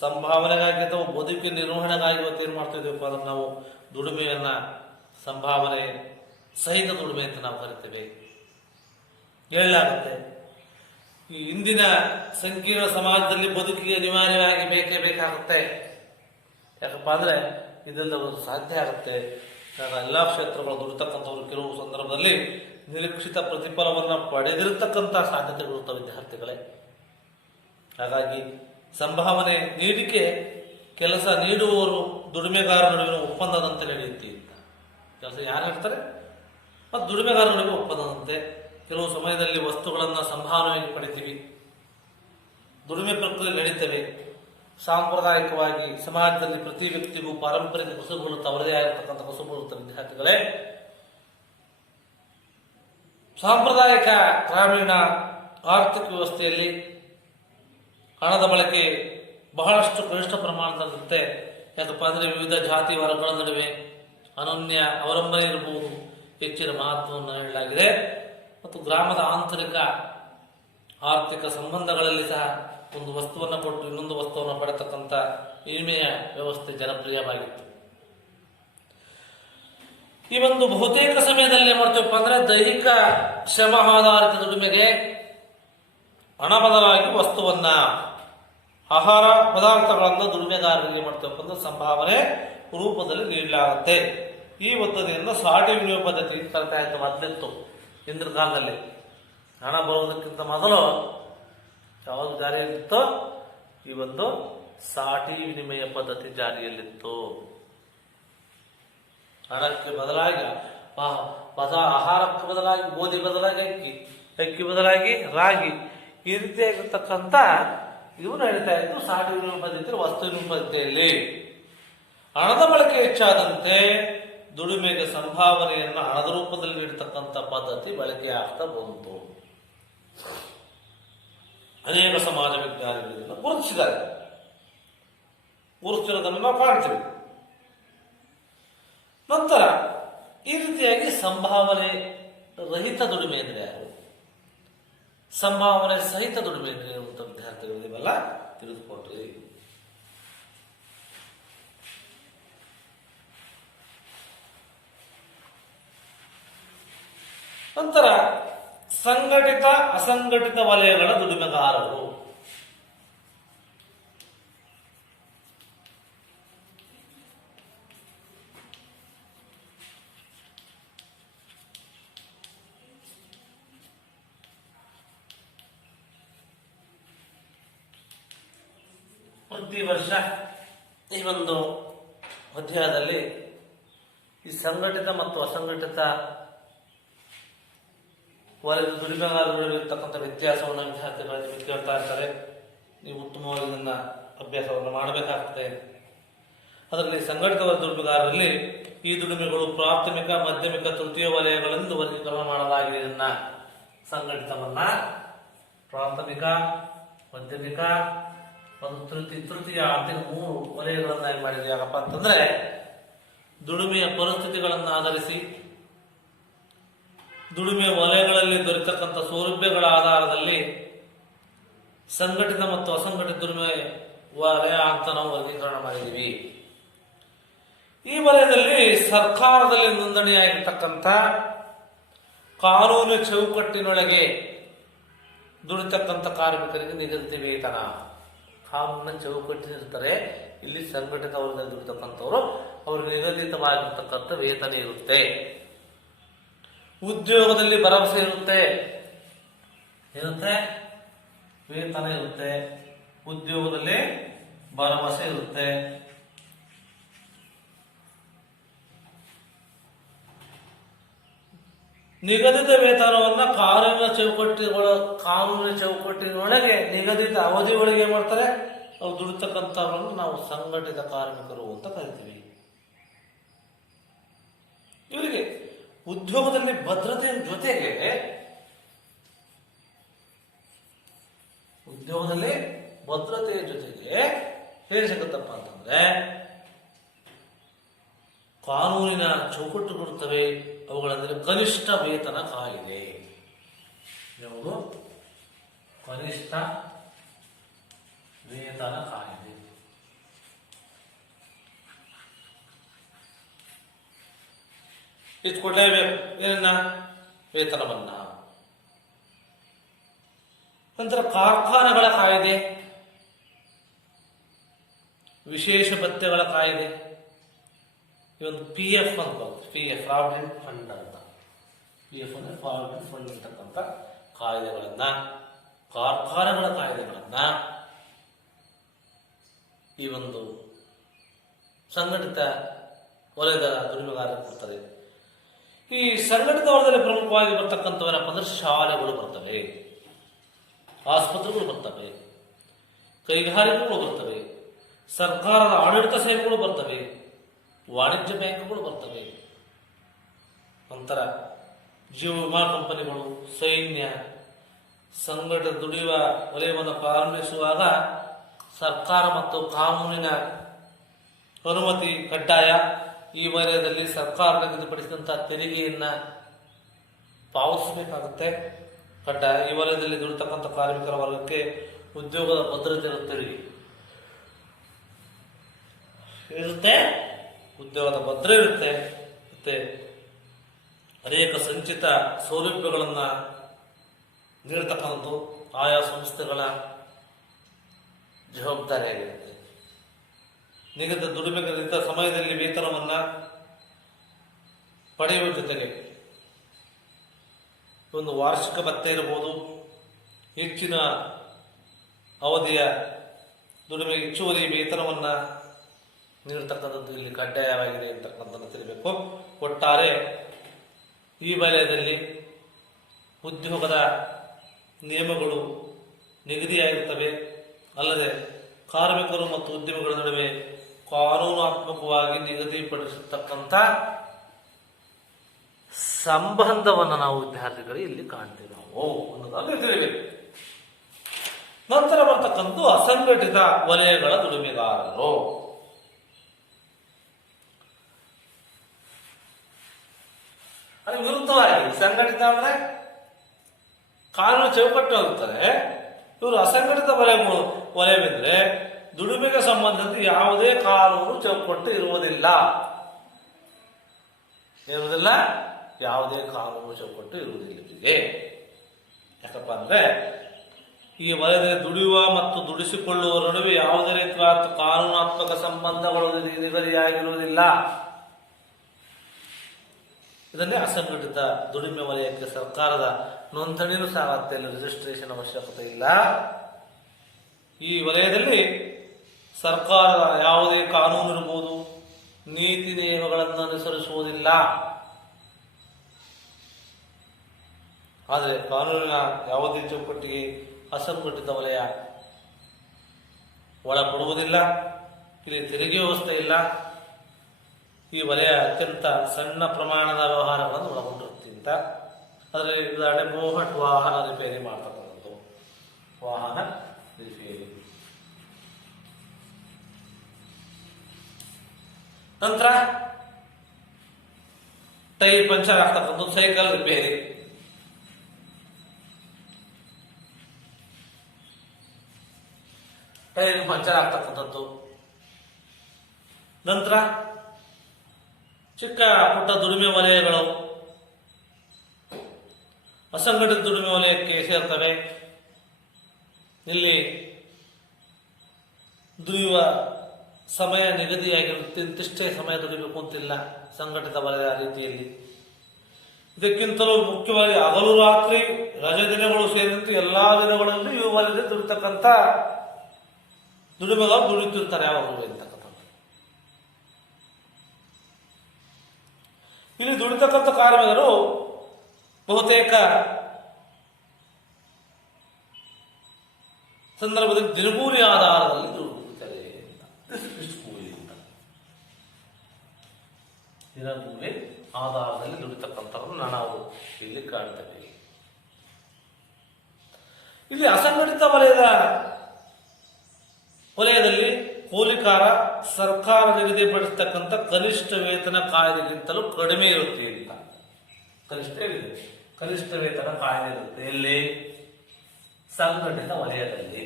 ಸಂಭಾವನೆಗಾಗಿ ಅಥವಾ ಬದುಕಿನ ನಿರ್ವಹಣೆಗಾಗಿ ಇವತ್ತೇನು ಮಾಡ್ತಾ ಇದ್ದೀವಪ್ಪ ಅಂದ್ರೆ ನಾವು ದುಡಿಮೆಯನ್ನ ಸಂಭಾವನೆ ಸಹಿತ ದುಡಿಮೆ ಅಂತ ನಾವು ಕರಿತೇವೆ. ಹೇಳಲಾಗುತ್ತೆ ಈ ಇಂದಿನ ಸಂಕೀರ್ಣ ಸಮಾಜದಲ್ಲಿ ಬದುಕಿಗೆ ಅನಿವಾರ್ಯವಾಗಿ ಬೇಕೇ ಬೇಕಾಗುತ್ತೆ. ಯಾಕಪ್ಪ ಅಂದ್ರೆ ಇದೆಲ್ಲ ಸಾಧ್ಯ ಆಗುತ್ತೆ. ಎಲ್ಲಾ ಕ್ಷೇತ್ರಗಳು ದುಡಿತಕ್ಕಂಥವ್ರು ಕೆಲವು ಸಂದರ್ಭದಲ್ಲಿ ನಿರೀಕ್ಷಿತ ಪ್ರತಿಫಲವನ್ನು ಪಡೆದಿರತಕ್ಕಂಥ ಸಾಧ್ಯತೆಗಳಿರ್ತವೆ ವಿದ್ಯಾರ್ಥಿಗಳೇ. ಹಾಗಾಗಿ ಸಂಭಾವನೆ ನೀಡಿಕೆ ಕೆಲಸ ನೀಡುವವರು ದುಡಿಮೆಗಾರ ನಡುವಿನ ಒಪ್ಪಂದದಂತೆ ನಡೆಯುತ್ತೆ. ಕೆಲಸ ಯಾರು ಇರ್ತಾರೆ ಮತ್ತು ದುಡಿಮೆಗಾರ ನಡುವೆ ಒಪ್ಪಂದದಂತೆ ಕೆಲವು ಸಮಯದಲ್ಲಿ ವಸ್ತುಗಳನ್ನು ಸಂಭಾವನೆಯಾಗಿ ಪಡಿತೀವಿ, ದುಡಿಮೆ ಪ್ರಕ್ರಿಯೆ ನಡೀತವೆ. ಸಾಂಪ್ರದಾಯಿಕವಾಗಿ ಸಮಾಜದಲ್ಲಿ ಪ್ರತಿ ವ್ಯಕ್ತಿಗೂ ಪಾರಂಪರಿಕ ಕಸುಬುಗಳು ತವರದೇ ಆಗಿರ್ತಕ್ಕಂಥ ಕಸುಬುಗಳು ವಿದ್ಯಾರ್ಥಿಗಳೇ. ಸಾಂಪ್ರದಾಯಿಕ ಗ್ರಾಮೀಣ ಆರ್ಥಿಕ ವ್ಯವಸ್ಥೆಯಲ್ಲಿ ಹಣದ ಬಳಕೆ ಬಹಳಷ್ಟು ಕನಿಷ್ಠ ಪ್ರಮಾಣದಲ್ಲಿರುತ್ತೆ. ಯಾಕಪ್ಪ ಅಂದ್ರೆ ವಿವಿಧ ಜಾತಿ ವರ್ಗಗಳ ನಡುವೆ ಅನನ್ಯ ಅವಲಂಬನೆ ಇರಬಹುದು, ಹೆಚ್ಚಿನ ಮಹತ್ವವನ್ನು ಹೇಳಲಾಗಿದೆ. ಮತ್ತು ಗ್ರಾಮದ ಆಂತರಿಕ ಆರ್ಥಿಕ ಸಂಬಂಧಗಳಲ್ಲಿ ಸಹ ಒಂದು ವಸ್ತುವನ್ನು ಕೊಟ್ಟು ಇನ್ನೊಂದು ವಸ್ತುವನ್ನು ಪಡೆತಕ್ಕಂಥ ವಿನಿಮಯ ವ್ಯವಸ್ಥೆ ಜನಪ್ರಿಯವಾಗಿತ್ತು. ಈ ಒಂದು ಬಹುತೇಕ ಸಮಯದಲ್ಲಿ ಏನ್ ಮಾಡ್ತೀವಪ್ಪ ಅಂದ್ರೆ ದೈಹಿಕ ಶ್ರಮ ಆಧಾರಿತ ದುಡಿಮೆಗೆ ಹಣ ಬದಲಾಗಿ ವಸ್ತುವನ್ನ, ಆಹಾರ ಪದಾರ್ಥಗಳನ್ನು ದುಡಿಮೆಗಾರರಿಗೆ ಮಾಡ್ತೇವಪ್ಪ ಅಂದ್ರೆ ಸಂಭಾವನೆ ರೂಪದಲ್ಲಿ ನೀಡಲಾಗುತ್ತೆ. ಈ ಪದ್ಧತಿಯನ್ನು ಸಾಟಿ ವಿನಿಯೋಗ ಪದ್ಧತಿ ಕರಿತಾ ಇತ್ತು ಮೊದಲಿತ್ತು. ಹಿಂದಿನ ಕಾಲದಲ್ಲಿ ಹಣ ಬರುವುದಕ್ಕಿಂತ ಮೊದಲು ಯಾವಾಗ ಜಾರಿಯಲ್ಲಿತ್ತೋ ಈ ಒಂದು ಸಾಟಿ ವಿನಿಮಯ ಪದ್ಧತಿ ಜಾರಿಯಲ್ಲಿತ್ತು. ಹಣಕ್ಕೆ ಬದಲಾಗಿ ಆಹಾರಕ್ಕೆ ಬದಲಾಗಿ ಗೋಧಿ ಬದಲಾಗಿ ಅಕ್ಕಿ, ಅಕ್ಕಿ ಬದಲಾಗಿ ರಾಗಿ, ಈ ರೀತಿಯಾಗಿರ್ತಕ್ಕಂಥ ಇವು ನಡೀತಾ ಇತ್ತು ಸಾಟಿ ವಿನಿಮಯ ಪದ್ಧತಿ, ವಸ್ತು ವಿನಿಮಯ ಪದ್ಧತಿಯಲ್ಲಿ. ಹಣದ ಬಳಕೆ ಹೆಚ್ಚಾದಂತೆ ದುಡಿಮೆಗೆ ಸಂಭಾವನೆಯನ್ನು ಹಣದ ರೂಪದಲ್ಲಿ ನೀಡತಕ್ಕಂಥ ಪದ್ಧತಿ ಬಳಕೆ ಆಗ್ತಾ ಬಂತು. ಅನೇಕ ಸಮಾಜ ವಿಜ್ಞಾನಿಗಳನ್ನು ಗುರುತಿಸಿದ್ದಾರೆ, ಗುರುತಿಸಿರೋದನ್ನು ನಾವು ಕಾಣ್ತೀವಿ. ನಂತರ ಈ ರೀತಿಯಾಗಿ ಸಂಭಾವನೆ ರಹಿತ ದುಡಿಮೆ ಅಂದ್ರೆ ಯಾರು, ಸಂಭಾವನೆ ಸಹಿತ ದುಡಿಮೆ ಅಂದ್ರೆ ಅಂತ ವಿದ್ಯಾರ್ಥಿಗಳು ಇವೆಲ್ಲ ತಿಳಿದುಕೊಂಡ್ರಿ. ನಂತರ ಸಂಘಟಿತ ಅಸಂಘಟಿತ ವಲಯಗಳ ದುಡಿಮೆಗಾರರು. ಪ್ರತಿ ವರ್ಷ ಈ ಒಂದು ಅಧ್ಯಾಯದಲ್ಲಿ ಈ ಸಂಘಟಿತ ಮತ್ತು ಅಸಂಘಟಿತ ವಲಯದ ದುಡಿಮೆಗಾರರು ಇರತಕ್ಕಂಥ ವ್ಯತ್ಯಾಸವನ್ನು ವಿದ್ಯಾರ್ಥಿಗಳಿಗೆ ಕೇಳ್ತಾ ಇರ್ತಾರೆ. ನೀವು ಉತ್ತಮವಾಗಿ ಇದನ್ನ ಅಭ್ಯಾಸವನ್ನು ಮಾಡಬೇಕಾಗ್ತದೆ. ಅದರಲ್ಲಿ ಸಂಘಟಿತ ವಲಯದ ದುಡಿಮೆಗಾರರಲ್ಲಿ ಈ ದುಡಿಮೆಗಳು ಪ್ರಾಥಮಿಕ, ಮಾಧ್ಯಮಿಕ, ತೃತೀಯ ವಲಯಗಳೆಂದು ವರ್ಗೀಕರಣ ಮಾಡಲಾಗಿದೆ. ಇದನ್ನ ಸಂಘಟಿತವನ್ನ ಪ್ರಾಥಮಿಕ, ಮಾಧ್ಯಮಿಕ ಮತ್ತು ತೃತೀಯ ಅಂತ 3 ವಲಯಗಳನ್ನಾಗಿ ಮಾಡಿದ್ವಿ. ಯಾಕಪ್ಪ ಅಂತಂದ್ರೆ ದುಡಿಮೆಯ ಪರಿಸ್ಥಿತಿಗಳನ್ನು ಆಧರಿಸಿ ದುಡಿಮೆಯ ವಲಯಗಳಲ್ಲಿ ದೊರೆತಕ್ಕಂಥ ಸೌಲಭ್ಯಗಳ ಆಧಾರದಲ್ಲಿ ಸಂಘಟಿತ ಮತ್ತು ಅಸಂಘಟಿತ ದುಡಿಮೆ ವಲಯ ಅಂತ ನಾವು ವರ್ಗೀಕರಣ ಮಾಡಿದ್ದೀವಿ. ಈ ವಲಯದಲ್ಲಿ ಸರ್ಕಾರದಲ್ಲಿ ನೋಂದಣಿಯಾಗಿರ್ತಕ್ಕಂಥ ಕಾನೂನು ಚೌಕಟ್ಟಿನೊಳಗೆ ದುಡಿತಕ್ಕಂಥ ಕಾರ್ಮಿಕರಿಗೆ ನಿಗದಿತ ವೇತನ, ಕಾನೂನಿನ ಚೌಕಟ್ಟಿನಿರ್ತಾರೆ. ಇಲ್ಲಿ ಸಂಘಟಿತ ವಲಯದಲ್ಲಿ ದುಡಿತಕ್ಕಂಥವ್ರು ಅವ್ರಿಗೆ ನಿಗದಿತವಾಗಿರ್ತಕ್ಕಂಥ ವೇತನ ಇರುತ್ತೆ. ಉದ್ಯೋಗದಲ್ಲಿ ಭರವಸೆ ಇರುತ್ತೆ, ವೇತನ ಇರುತ್ತೆ. ಉದ್ಯೋಗದಲ್ಲಿ ಭರವಸೆ ಇರುತ್ತೆ. ನಿಗದಿತ ವೇತನವನ್ನ ಕಾನೂನಿನ ಚೌಕಟ್ಟಿನೊಳಗೆ ನಿಗದಿತ ಅವಧಿ ಒಳಗೆ ಏನ್ ಮಾಡ್ತಾರೆ, ಅವ್ರು ದುಡಿತಕ್ಕಂಥವ್ರನ್ನು ನಾವು ಸಂಘಟಿತ ಕಾರ್ಮಿಕರು ಅಂತ ಕರಿತೀವಿ. ಇವರಿಗೆ ಉದ್ಯೋಗದಲ್ಲಿ ಭದ್ರತೆಯ ಜೊತೆಗೆ ಏನ್ ಸಿಗುತ್ತಪ್ಪ ಅಂತಂದ್ರೆ ಕಾನೂನಿನ ಚೌಕಟ್ಟುಗಳಿರ್ತವೆ. ಅವುಗಳಲ್ಲಿ ಕನಿಷ್ಠ ವೇತನ ಕಾಯಿದೆ, ಯಾವುದು ಕನಿಷ್ಠ ವೇತನ ಕಾಯಿದೆ. ಇಟ್ಕೊಡ್ಲೇಬೇಕು ಏನನ್ನ, ವೇತನವನ್ನ. ನಂತರ ಕಾರ್ಖಾನೆಗಳ ಕಾಯ್ದೆ, ವಿಶೇಷ ಭತ್ಯೆಗಳ ಕಾಯ್ದೆ, ಇವೊಂದು PF ಅಂತ ಬರುತ್ತೆ, PF ಪ್ರಾವಿಡೆಂಟ್ ಫಂಡ್ ಅಂತ. PF ಅಂದ್ರೆ ಪ್ರಾವಿಡೆಂಟ್ ಫಂಡ್ ಇರ್ತಕ್ಕಂಥ ಕಾಯ್ದೆಗಳನ್ನ, ಕಾರ್ಖಾನೆಗಳ ಕಾಯ್ದೆಗಳನ್ನ ಈ ಒಂದು ಸಂಘಟಿತ ವಲಯದ ದುಡಿಮೆಗಾರರು ಕೊಡ್ತಾರೆ. ಈ ಸಂಘಟಿತ ವಲಯದಲ್ಲಿ ಪ್ರಮುಖವಾಗಿ ಬರ್ತಕ್ಕಂಥವೇನಪ್ಪ ಅಂದ್ರೆ ಶಾಲೆಗಳು ಬರ್ತವೆ, ಆಸ್ಪತ್ರೆಗಳು ಬರ್ತವೆ, ಕೈಗಾರಿಕೆಗಳು ಬರ್ತವೆ, ಸರ್ಕಾರದ ಆಡಳಿತ ಸೇವೆಗಳು ಬರ್ತವೆ, ವಾಣಿಜ್ಯ ಬ್ಯಾಂಕ್ಗಳು ಬರ್ತವೆ. ನಂತರ ಜೀವ ವಿಮಾ ಕಂಪನಿಗಳು, ಸೈನ್ಯ, ಸಂಘಟಿತ ದುಡಿಯುವ ವಲಯವನ್ನು ಪ್ರಾರಂಭಿಸುವಾಗ ಸರ್ಕಾರ ಮತ್ತು ಕಾನೂನಿನ ಅನುಮತಿ ಕಡ್ಡಾಯ. ಈ ವಲಯದಲ್ಲಿ ಸರ್ಕಾರ ನಿಗದಿಪಡಿಸಿದಂತಹ ತೆರಿಗೆಯನ್ನ ಪಾವತಿಸಬೇಕಾಗುತ್ತೆ, ಕಡ್ಡಾಯ. ಈ ವಲಯದಲ್ಲಿ ದುಡಿತಕ್ಕಂಥ ಕಾರ್ಮಿಕರ ವರ್ಗಕ್ಕೆ ಉದ್ಯೋಗದ ಭದ್ರತೆ ಇರುತ್ತೆ, ಉದ್ಯೋಗದ ಭದ್ರ ಇರುತ್ತೆ. ಮತ್ತೆ ಅನೇಕ ಸಂಚಿತ ಸೌಲಭ್ಯಗಳನ್ನ ನೀಡತಕ್ಕಂಥದ್ದು ಆಯಾ ಸಂಸ್ಥೆಗಳ ಜವಾಬ್ದಾರಿಯಾಗಿರುತ್ತೆ. ನಿಗದಿತ ದುಡಿಮೆಗಳಿಂದ ಸಮಯದಲ್ಲಿ ವೇತನವನ್ನ ಪಡೆಯುವ ಜೊತೆಗೆ ಒಂದು ವಾರ್ಷಿಕ ಭತ್ಯೆ ಇರಬಹುದು, ಹೆಚ್ಚಿನ ಅವಧಿಯ ದುಡಿಮೆ ಹೆಚ್ಚುವರಿ ವೇತನವನ್ನ ನೀಡತಕ್ಕಂಥದ್ದು ಇಲ್ಲಿ ಕಡ್ಡಾಯವಾಗಿದೆ ಅಂತಕ್ಕಂಥದ್ದು ತಿಳಿಬೇಕು. ಒಟ್ಟಾರೆ ಈ ವಲಯದಲ್ಲಿ ಉದ್ಯೋಗದ ನಿಯಮಗಳು ನಿಗದಿಯಾಗಿರುತ್ತವೆ. ಅಲ್ಲದೆ ಕಾರ್ಮಿಕರು ಮತ್ತು ಉದ್ಯಮಿಗಳ ನಡುವೆ ಕಾನೂನಾತ್ಮಕವಾಗಿ ನಿಗದಿಪಡಿಸತಕ್ಕಂಥ ಸಂಬಂಧವನ್ನು ನಾವು ವಿದ್ಯಾರ್ಥಿಗಳು ಇಲ್ಲಿ ಕಾಣ್ತೇವೆ ನಾವು ಅನ್ನೋದಾಗಿ ತಿಳಿಬೇಕು. ನಂತರ ಬರ್ತಕ್ಕಂಥ ಅಸಂಘಟಿತ ವಲಯಗಳ ದುಡಿಮೆಗಾರರು. ಅದು ವಿರುದ್ಧವಾಗಿ ಸಂಘಟಿತ ಅಂದ್ರೆ ಕಾನೂನು ಚೌಕಟ್ಟು ಆಗುತ್ತದೆ. ಇವರು ಅಸಂಘಟಿತ ವಲಯವೆಂದ್ರೆ ದುಡಿಮೆಗೆ ಸಂಬಂಧಿಸಿದ ಯಾವುದೇ ಕಾನೂನು ಚೌಕಟ್ಟು ಇರುವುದಿಲ್ಲ, ಯಾವುದೇ ಕಾನೂನು ಚೌಕಟ್ಟು ಇರುವುದಿಲ್ಲ ಇವರಿಗೆ. ಯಾಕಪ್ಪ ಅಂದ್ರೆ ಈ ವಲಯದಲ್ಲಿ ದುಡಿಯುವ ಮತ್ತು ದುಡಿಸಿಕೊಳ್ಳುವ ನಡುವೆ ಯಾವುದೇ ರೀತಿಯ ಕಾನೂನಾತ್ಮಕ ಸಂಬಂಧಗಳು ನಿಗದಿಯಾಗಿರುವುದಿಲ್ಲ. ಇದನ್ನೇ ಅಸಂಘಟಿತ ದುಡಿಮೆ ವಲಯಕ್ಕೆ ಸರ್ಕಾರದ ನೋಂದಣಿಯೂ ಸಹ ಅಗತ್ಯ, ರಿಜಿಸ್ಟ್ರೇಷನ್ ಅವಶ್ಯಕತೆ ಇಲ್ಲ. ಈ ವಲಯದಲ್ಲಿ ಸರ್ಕಾರದ ಯಾವುದೇ ಕಾನೂನು ಇರಬಹುದು, ನೀತಿ ನಿಯಮಗಳನ್ನು ಅನುಸರಿಸುವುದಿಲ್ಲ. ಆದರೆ ಕಾನೂನಿನ ಯಾವುದೇ ಚೌಕಟ್ಟಿಗೆ ಅಸಂಘಟಿತ ವಲಯ ಒಳಪಡುವುದಿಲ್ಲ. ಇಲ್ಲಿ ತೆರಿಗೆ ವ್ಯವಸ್ಥೆ ಇಲ್ಲ. ಈ ವಲಯ ಅತ್ಯಂತ ಸಣ್ಣ ಪ್ರಮಾಣದ ವ್ಯವಹಾರಗಳನ್ನು ಒಳಗೊಂಡಿರುತ್ತೀಂತ ಅದರಲ್ಲಿ ಉದಾಹರಣೆ ಮೋಹಟ್ ವಾಹನ ರಿಪೇರಿ ಮಾಡ್ತಕ್ಕಂಥದ್ದು, ವಾಹನ ರಿಪೇರಿ. ನಂತರ ಟೈರ್ ಪಂಚರ್ ಆಗ್ತಕ್ಕಂಥದ್ದು, ಸೈಕಲ್ ರಿಪೇರಿ. ಟೈರ್ ಪಂಚರ್ ಆಗ್ತಕ್ಕಂಥದ್ದು. ನಂತರ ಚಿಕ್ಕ ಪುಟ್ಟ ದುಡಿಮೆ ವಲಯಗಳು ಅಸಂಘಟಿತ ದುಡಿಮೆ ವಲಯಕ್ಕೆ ಸೇರ್ತವೆ. ಇಲ್ಲಿ ದುಡಿಯುವ ಸಮಯ ನಿಗದಿಯಾಗಿರುತ್ತೆ, ಇಂತಿಷ್ಟೇ ಸಮಯ ದುಡಿಬೇಕು ಅಂತಿಲ್ಲ ಸಂಘಟಿತ ವಲಯ ರೀತಿಯಲ್ಲಿ. ಇದಕ್ಕಿಂತಲೂ ಮುಖ್ಯವಾಗಿ ಹಗಲು ರಾತ್ರಿ ರಜೆ ದಿನಗಳು ಸೇರಿದಂತೆ ಎಲ್ಲಾ ದಿನಗಳಲ್ಲೂ ಈ ವಲಯದಲ್ಲಿ ದುಡಿತಕ್ಕಂಥ ದುಡಿಮೆಗಳು ದುಡಿತಿರ್ತಾರೆ ಯಾವಾಗಲೂ ಅಂತಕ್ಕಂಥದ್ದು. ಇಲ್ಲಿ ದುಡಿತಕ್ಕಂಥ ಕಾರ್ಮಿಕರು ಬಹುತೇಕ ಸಂದರ್ಭದಲ್ಲಿ ದಿನಗೂಲಿ ಆಧಾರದಲ್ಲಿ ದುಡಿತಾರೆ ಅಂತ. ದಿನಗೂಲಿ ಆಧಾರದಲ್ಲಿ ದುಡಿತಕ್ಕಂಥವ್ರನ್ನ ನಾವು ಇಲ್ಲಿ ಕಾಣ್ತೇವೆ. ಇಲ್ಲಿ ಅಸಂಘಟಿತ ವಲಯದಲ್ಲಿ ಕೂಲಿಕಾರ ಸರ್ಕಾರ ನಿಗದಿಪಡಿಸತಕ್ಕಂಥ ಕನಿಷ್ಠ ವೇತನ ಕಾಯ್ದೆಗಿಂತಲೂ ಕಡಿಮೆ ಇರುತ್ತೆ ಅಂತ. ಕನಿಷ್ಠ ವೇತನ ಕಾಯ್ದೆ ಇರುತ್ತೆ ಎಲ್ಲಿ? ಸಂಘಟಿತ ವಲಯದಲ್ಲಿ.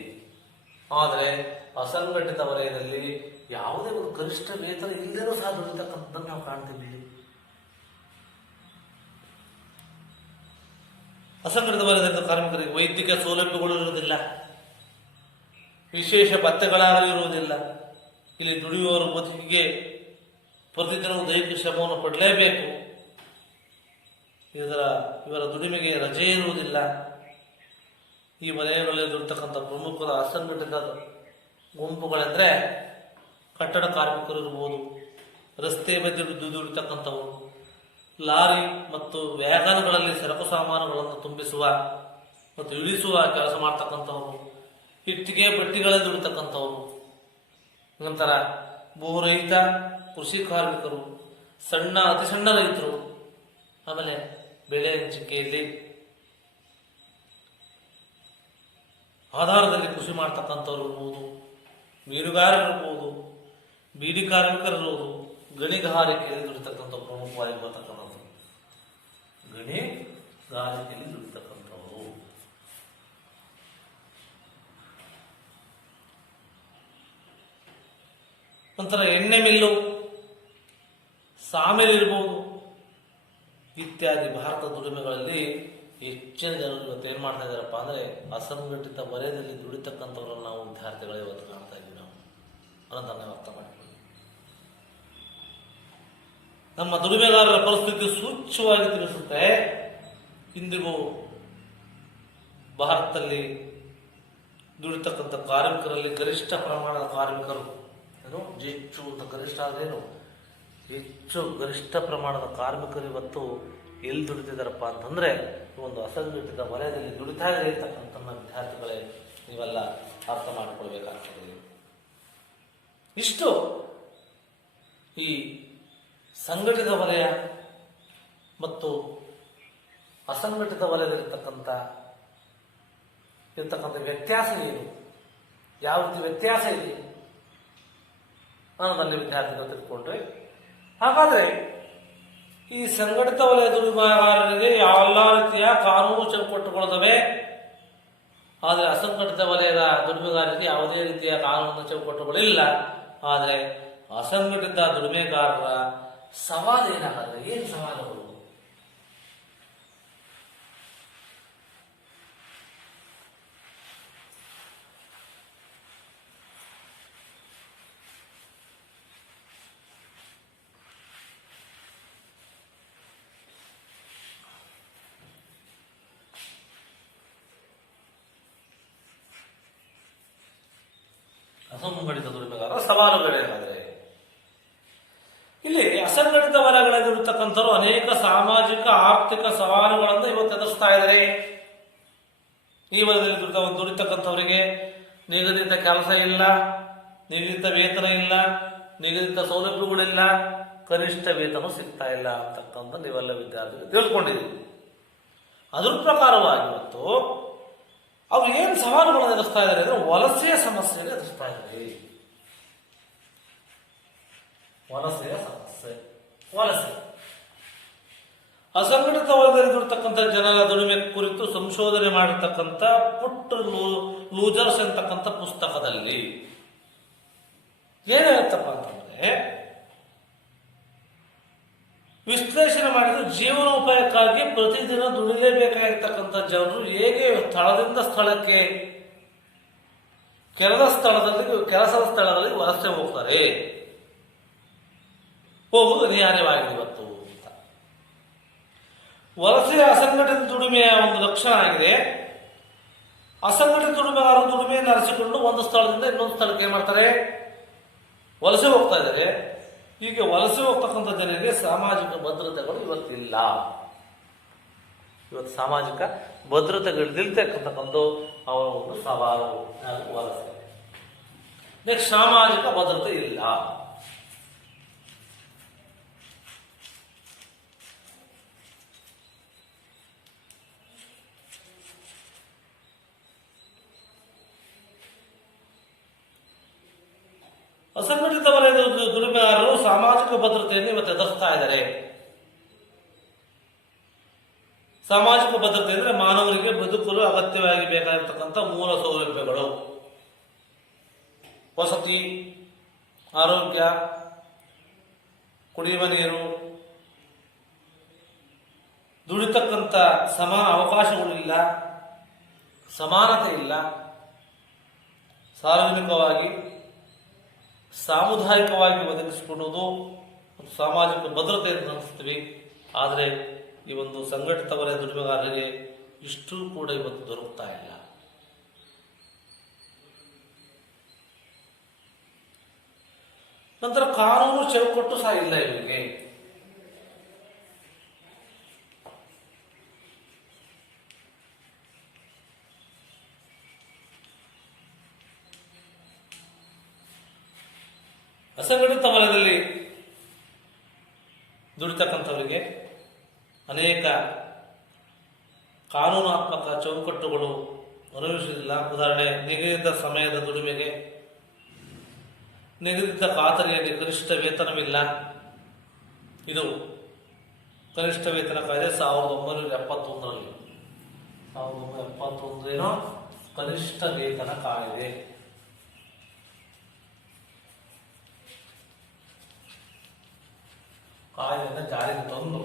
ಆದರೆ ಅಸಂಘಟಿತ ವಲಯದಲ್ಲಿ ಯಾವುದೇ ಒಂದು ಕನಿಷ್ಠ ವೇತನ ಇಲ್ಲರೂ ಸಹ ದುಡಿತಕ್ಕಂಥದ್ದನ್ನು ನಾವು ಕಾಣ್ತೀವಿ. ಅಸಂಘಟಿತ ವಲಯದ ಕಾರ್ಮಿಕರಿಗೆ ವೈದ್ಯಕೀಯ ಸೌಲಭ್ಯಗಳು ಇರುವುದಿಲ್ಲ, ವಿಶೇಷ ಭತ್ಯೆಗಳಾಗಲಿ ಇರುವುದಿಲ್ಲ. ಇಲ್ಲಿ ದುಡಿಯುವವರು ಬದುಕಿಗೆ ಪ್ರತಿದಿನವೂ ದೈಹಿಕ ಶ್ರಮವನ್ನು ಪಡಲೇಬೇಕು. ಇವರ ದುಡಿಮೆಗೆ ರಜೆ ಇರುವುದಿಲ್ಲ. ಈ ವಲಯಗಳಲ್ಲಿ ದುಡಿತಕ್ಕಂಥ ಪ್ರಮುಖ ಅಸಂಘಟಿತ ಗುಂಪುಗಳೆಂದರೆ ಕಟ್ಟಡ ಕಾರ್ಮಿಕರು ಇರ್ಬೋದು, ರಸ್ತೆ ಬದಿ ದುಡಿತಕ್ಕಂಥವರು, ಲಾರಿ ಮತ್ತು ವ್ಯಾಗನ್ಗಳಲ್ಲಿ ಸರಕು ಸಾಮಾನುಗಳನ್ನು ತುಂಬಿಸುವ ಮತ್ತು ಇಳಿಸುವ ಕೆಲಸ ಮಾಡ್ತಕ್ಕಂಥವರು, ಇಟ್ಟಿಗೆ ಬಟ್ಟಿಗಳಲ್ಲಿ ದುಡಿತಕ್ಕಂಥವರು, ನಂತರ ಭೂರಹಿತ ಕೃಷಿ ಕಾರ್ಮಿಕರು, ಅತಿ ಸಣ್ಣ ರೈತರು, ಆಮೇಲೆ ಬೆಳೆ ಹಂಚಿಕೆಯಲ್ಲಿ ಆಧಾರದಲ್ಲಿ ಕೃಷಿ ಮಾಡ್ತಕ್ಕಂಥವ್ರು ಇರ್ಬೋದು, ಮೀನುಗಾರರು ಇರ್ಬೋದು, ಬೀಡಿ ಕಾರ್ಮಿಕರಿರ್ಬೋದು, ಗಣಿಗಾರಿಕೆಯಲ್ಲಿ ದುಡಿತಕ್ಕಂಥ ಪ್ರಮುಖವಾಗಿ ಬರ್ತಕ್ಕಂಥದ್ದು ಗಣಿಗಾರಿಕೆಯಲ್ಲಿ ದುಡಿತಕ್ಕಂಥವ್ರು. ನಂತರ ಎಣ್ಣೆ ಮಿಲ್ಲು, ಸಾಮಿಲ್ ಇರ್ಬೋದು ಇತ್ಯಾದಿ ಭಾರತ ದುಡಿಮೆಗಳಲ್ಲಿ ಹೆಚ್ಚಿನ ಜನರು ಇವತ್ತು ಏನ್ ಮಾಡ್ತಾ ಇದ್ದಾರಪ್ಪ ಅಂದ್ರೆ ಅಸಂಘಟಿತ ವಲಯದಲ್ಲಿ ದುಡಿತಕ್ಕಂಥವ್ರನ್ನ ನಾವು ವಿದ್ಯಾರ್ಥಿಗಳು ಇವತ್ತು ಕಾಣ್ತಾ ಇದ್ದೀವಿ. ನಾವು ಅನ್ನೋದನ್ನ ಅರ್ಥ ಮಾಡಿಕೊಳ್ಳಿ. ನಮ್ಮ ದುಡಿಮೆಗಾರರ ಪರಿಸ್ಥಿತಿ ಸೂಕ್ಷ್ಮವಾಗಿ ತಿಳಿಸುತ್ತೆ. ಇಂದಿಗೂ ಭಾರತದಲ್ಲಿ ದುಡಿತಕ್ಕಂಥ ಕಾರ್ಮಿಕರಲ್ಲಿ ಗರಿಷ್ಠ ಪ್ರಮಾಣದ ಕಾರ್ಮಿಕರು ಹೆಚ್ಚು ಅಂತ ಗರಿಷ್ಠ ಆದ್ರೇನು ಹೆಚ್ಚು ಗರಿಷ್ಠ ಪ್ರಮಾಣದ ಕಾರ್ಮಿಕರು ಇವತ್ತು ಎಲ್ಲಿ ದುಡಿತಿದ್ದಾರಪ್ಪ ಅಂತಂದ್ರೆ ಒಂದು ಅಸಂಘಟಿತ ವಲಯದಲ್ಲಿ ದುಡಿತಾ ಇರತಕ್ಕಂಥ ವಿದ್ಯಾರ್ಥಿಗಳೇ ನೀವೆಲ್ಲ ಅರ್ಥ ಮಾಡಿಕೊಳ್ಬೇಕಾಗ್ತದೆ. ಇಷ್ಟು ಈ ಸಂಘಟಿತ ವಲಯ ಮತ್ತು ಅಸಂಘಟಿತ ವಲಯದಲ್ಲಿರ್ತಕ್ಕಂಥ ವ್ಯತ್ಯಾಸ ಏನು, ಯಾವ ರೀತಿ ವ್ಯತ್ಯಾಸ ಇದೆ ಅನ್ನೋದಲ್ಲಿ ವಿದ್ಯಾರ್ಥಿಗಳು ತಿಳ್ಕೊಂಡ್ರೆ, ಹಾಗಾದ್ರೆ ಈ ಸಂಘಟಿತ ವಲಯ ದುಡಿಮೆಗಾರರಿಗೆ ಎಲ್ಲ ರೀತಿಯ ಕಾನೂನು ಚೌಕಟ್ಟುಗಳಿವೆ. ಆದರೆ ಅಸಂಘಟಿತ ವಲಯದ ದುಡಿಮೆಗಾರರಿಗೆ ಯಾವುದೇ ರೀತಿಯ ಕಾನೂನು ಚೌಕಟ್ಟುಗಳಿಲ್ಲ. ಆದರೆ ಅಸಂಘಟಿತ ದುಡಿಮೆಗಾರರ ಸವಾಲು ಏನಾಗಲ್ಲ. ಏನು ಸವಾಲುಗಳು? ಅಸಂಘಟಿತ ದುಡಿಮೆಗಾರರ ಸವಾಲುಗಳೇನಾದರೆ, ಇಲ್ಲಿ ಅಸಂಘಟಿತ ವಲಯಗಳಲ್ಲಿ ದುಡಿತಕ್ಕಂಥವ್ರು ಅನೇಕ ಸಾಮಾಜಿಕ ಆರ್ಥಿಕ ಸವಾಲುಗಳನ್ನು ಇವತ್ತು ಎದುರಿಸ್ತಾ ಇದ್ದಾರೆ. ಈ ವಲಯದಲ್ಲಿ ದುಡಿತಕ್ಕಂಥವರಿಗೆ ನಿಗದಿತ ಕೆಲಸ ಇಲ್ಲ, ನಿಗದಿತ ವೇತನ ಇಲ್ಲ, ನಿಗದಿತ ಸೌಲಭ್ಯಗಳಿಲ್ಲ, ಕನಿಷ್ಠ ವೇತನ ಸಿಗ್ತಾ ಇಲ್ಲ ಅಂತಕ್ಕಂಥ ನೀವೆಲ್ಲ ವಿದ್ಯಾರ್ಥಿಗಳು ತಿಳ್ಕೊಂಡಿದ್ದೀವಿ. ಅದ್ರ ಪ್ರಕಾರವಾಗಿ ಇವತ್ತು ಅವ್ರು ಏನು ಸವಾಲುಗಳನ್ನು ಎದುರಿಸ್ತಾ ಇದ್ದಾರೆ ಅಂದ್ರೆ ವಲಸೆಯ ಸಮಸ್ಯೆಯನ್ನು ಎದುರಿಸ್ತಾ ಇದ್ದಾರೆ. ವಲಸೆಯ ಸಮಸ್ಯೆ, ವಲಸೆ ಅಸಂಘಟಿತ ವಲಯದಲ್ಲಿರ್ತಕ್ಕಂಥ ಜನರ ದುಡಿಮೆ ಕುರಿತು ಸಂಶೋಧನೆ ಮಾಡಿರ್ತಕ್ಕಂಥ ಪುಟ್ ಲೂಜರ್ಸ್ ಅಂತಕ್ಕಂಥ ಪುಸ್ತಕದಲ್ಲಿ ಏನ್ ಹೇಳುತ್ತಪ್ಪ ಅಂತಂದ್ರೆ, ವಿಶ್ಲೇಷಣೆ ಮಾಡಿದ್ರು ಜೀವನೋಪಾಯಕ್ಕಾಗಿ ಪ್ರತಿದಿನ ದುಡಿಲೇಬೇಕಾಗಿರ್ತಕ್ಕಂಥ ಜನರು ಹೇಗೆ ಸ್ಥಳದಿಂದ ಸ್ಥಳಕ್ಕೆ ಕೆಲಸದ ಸ್ಥಳದಲ್ಲಿ ವಲಸೆ ಹೋಗ್ತಾರೆ, ಹೋಗುವುದು ಅನಿವಾರ್ಯವಾಗಿದೆ ಇವತ್ತು ಅಂತ. ವಲಸೆಯ ಅಸಂಘಟಿತ ದುಡಿಮೆಯ ಒಂದು ಲಕ್ಷಣ ಆಗಿದೆ. ಅಸಂಘಟಿತ ದುಡಿಮೆಗಾರರು ದುಡಿಮೆಯನ್ನು ಅರಸಿಕೊಂಡು ಒಂದು ಸ್ಥಳದಿಂದ ಇನ್ನೊಂದು ಸ್ಥಳಕ್ಕೆ ಏನ್ ಮಾಡ್ತಾರೆ, ವಲಸೆ ಹೋಗ್ತಾ ಇದ್ದಾರೆ. ಹೀಗೆ ವಲಸೆ ಹೋಗ್ತಕ್ಕಂಥ ಜನರಿಗೆ ಸಾಮಾಜಿಕ ಭದ್ರತೆಗಳು ಇವತ್ತಿಲ್ಲ. ಇವತ್ತು ಸಾಮಾಜಿಕ ಭದ್ರತೆಗಳಿಲ್ತಕ್ಕಂಥದ್ದು ಅವರ ಒಂದು ಸವಾಲು. ವಲಸೆ. ನೆಕ್ಸ್ಟ್, ಸಾಮಾಜಿಕ ಭದ್ರತೆ ಇಲ್ಲ. ಅಸಂಘಟಿತ ವಲಯದ ದುಡಿಮೆಗಾರರು ಸಾಮಾಜಿಕ ಭದ್ರತೆಯನ್ನು ಇವತ್ತು ಎದುರಿಸ್ತಾ ಇದ್ದಾರೆ. ಸಾಮಾಜಿಕ ಭದ್ರತೆ ಅಂದ್ರೆ ಮಾನವರಿಗೆ ಬದುಕಲು ಅಗತ್ಯವಾಗಿ ಬೇಕಾಗಿರ್ತಕ್ಕಂಥ ಮೂಲ ಸೌಲಭ್ಯಗಳು, ವಸತಿ, ಆರೋಗ್ಯ, ಕುಡಿಯುವ ನೀರು, ದುಡಿತಕ್ಕಂಥ ಸಮಾನ ಅವಕಾಶಗಳಿಲ್ಲ, ಸಮಾನತೆ ಇಲ್ಲ, ಸಾರ್ವಜನಿಕವಾಗಿ ಸಾಮುದಾಯಿಕವಾಗಿ ಒದಗಿಸಿಕೊಡುವುದು ಸಾಮಾಜಿಕ ಭದ್ರತೆ ಅಂತ ಅನಿಸ್ತೀವಿ. ಆದರೆ ಈ ಒಂದು ಸಂಘಟಿತ ವಲಯ ದುಡಿಮೆಗಾರರಿಗೆ ಇಷ್ಟು ಕೂಡ ಇವತ್ತು ದೊರಕುತ್ತಾ ಇಲ್ಲ. ನಂತರ ಕಾನೂನು ಚೌಕಟ್ಟು ಸಹ ಇಲ್ಲ ಇವರಿಗೆ. ಅಸಂಘಟಿತ ವಲಯದಲ್ಲಿ ದುಡಿತಕ್ಕಂಥವರಿಗೆ ಅನೇಕ ಕಾನೂನಾತ್ಮಕ ಚೌಕಟ್ಟುಗಳು ಅನುಭವಿಸುವುದಿಲ್ಲ. ಉದಾಹರಣೆ, ನಿಗದಿತ ಸಮಯದ ದುಡಿಮೆಗೆ ನಿಗದಿತ ಖಾತರಿಯಲ್ಲಿ ಕನಿಷ್ಠ ವೇತನವಿಲ್ಲ. ಇದು ಕನಿಷ್ಠ ವೇತನ ಕಾಯ್ದೆ 1971ರಲ್ಲಿ 1971 ಕನಿಷ್ಠ ವೇತನ ಕಾಯ್ದೆ. ಕಾಯ್ದೆಯನ್ನು ಜಾರಿಗೆ ತಂದು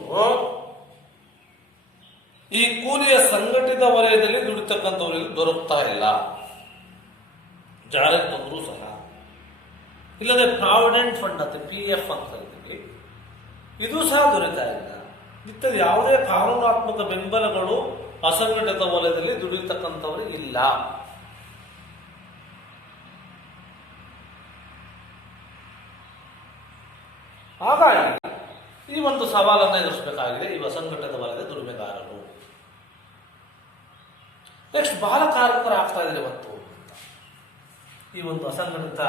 ಈ ಕೂಲಿಯ ಸಂಘಟಿತ ವಲಯದಲ್ಲಿ ದುಡಿತಕ್ಕಂಥವರಿಗೆ ದೊರಕ್ತಾ ಇಲ್ಲ. ಜಾರಿಗೆ ತಂದರೂ ಸಹ ಇಲ್ಲದೆ ಪ್ರಾವಿಡೆಂಟ್ ಫಂಡ್ ಅಂತ PF ಅಂತ ಹೇಳ್ತೀವಿ, ಇದು ಸಹ ದೊರೆತಾ ಇಲ್ಲ. ಇತ್ಯಾದ ಯಾವುದೇ ಕಾನೂನಾತ್ಮಕ ಬೆಂಬಲಗಳು ಅಸಂಘಟಿತ ವಲಯದಲ್ಲಿ ದುಡಿತಕ್ಕಂಥವರಿಗೆ ಇಲ್ಲ. ಹಾಗಾಗಿ ಈ ಒಂದು ಸವಾಲನ್ನು ಎದುರಿಸಬೇಕಾಗಿದೆ ಈ ಅಸಂಘಟಿತ ವಲಯದ ದುಡಿಮೆಗಾರರು. ನೆಕ್ಸ್ಟ್, ಬಾಲ ಕಾರ್ಮಿಕರಾಗ್ತಾ ಇದ್ದಾರೆ ಇವತ್ತು. ಈ ಒಂದು ಅಸಂಘಟಿತ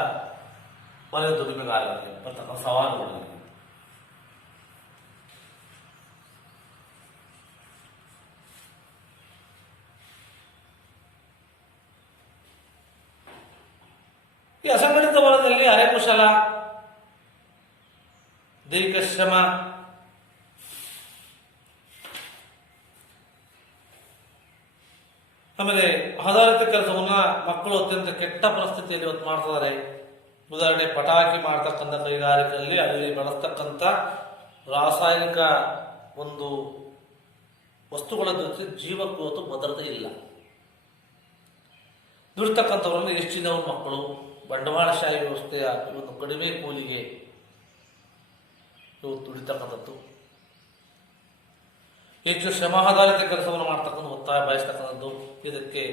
ವಲಯದ ದುಡಿಮೆಗಾರರಿಗೆ ಬರ್ತಕ್ಕಂಥ ಸವಾಲುಗಳು. ಈ ಅಸಂಘಟಿತ ವಲಯದಲ್ಲಿ ಅರೆಕುಶಲ, ದೈಹಿಕ ಶ್ರಮ, ಆಮೇಲೆ ಆಧಾರಿತ ಕೆಲಸವನ್ನ ಮಕ್ಕಳು ಅತ್ಯಂತ ಕೆಟ್ಟ ಪರಿಸ್ಥಿತಿಯಲ್ಲಿ ಇವತ್ತು ಮಾಡ್ತಿದ್ದಾರೆ. ಉದಾಹರಣೆ, ಪಟಾಕಿ ಮಾಡ್ತಕ್ಕಂಥ ಕೈಗಾರಿಕೆಯಲ್ಲಿ ಅಲ್ಲಿ ಬಳಸ್ತಕ್ಕಂಥ ರಾಸಾಯನಿಕ ಒಂದು ವಸ್ತುಗಳ ಜೊತೆ ಜೀವಕ್ಕೂ ಇವತ್ತು ಭದ್ರತೆ ಇಲ್ಲ. ದುಡಿತಕ್ಕಂಥವರನ್ನು ಹೆಚ್ಚಿನವರು ಮಕ್ಕಳು ಬಂಡವಾಳಶಾಹಿ ವ್ಯವಸ್ಥೆಯ ಒಂದು ಕಡಿಮೆ ಕೂಲಿಗೆ ಇವತ್ತು ದುಡಿತಕ್ಕಂಥದ್ದು. ಹೆಚ್ಚು ಶ್ರಮಾಧಾರಿತ ಕೆಲಸವನ್ನು ಮಾಡ್ತಕ್ಕಂಥ ಒತ್ತಾಯ ಬಯಸ್ತಕ್ಕಂಥದ್ದು. ಇದಕ್ಕೆ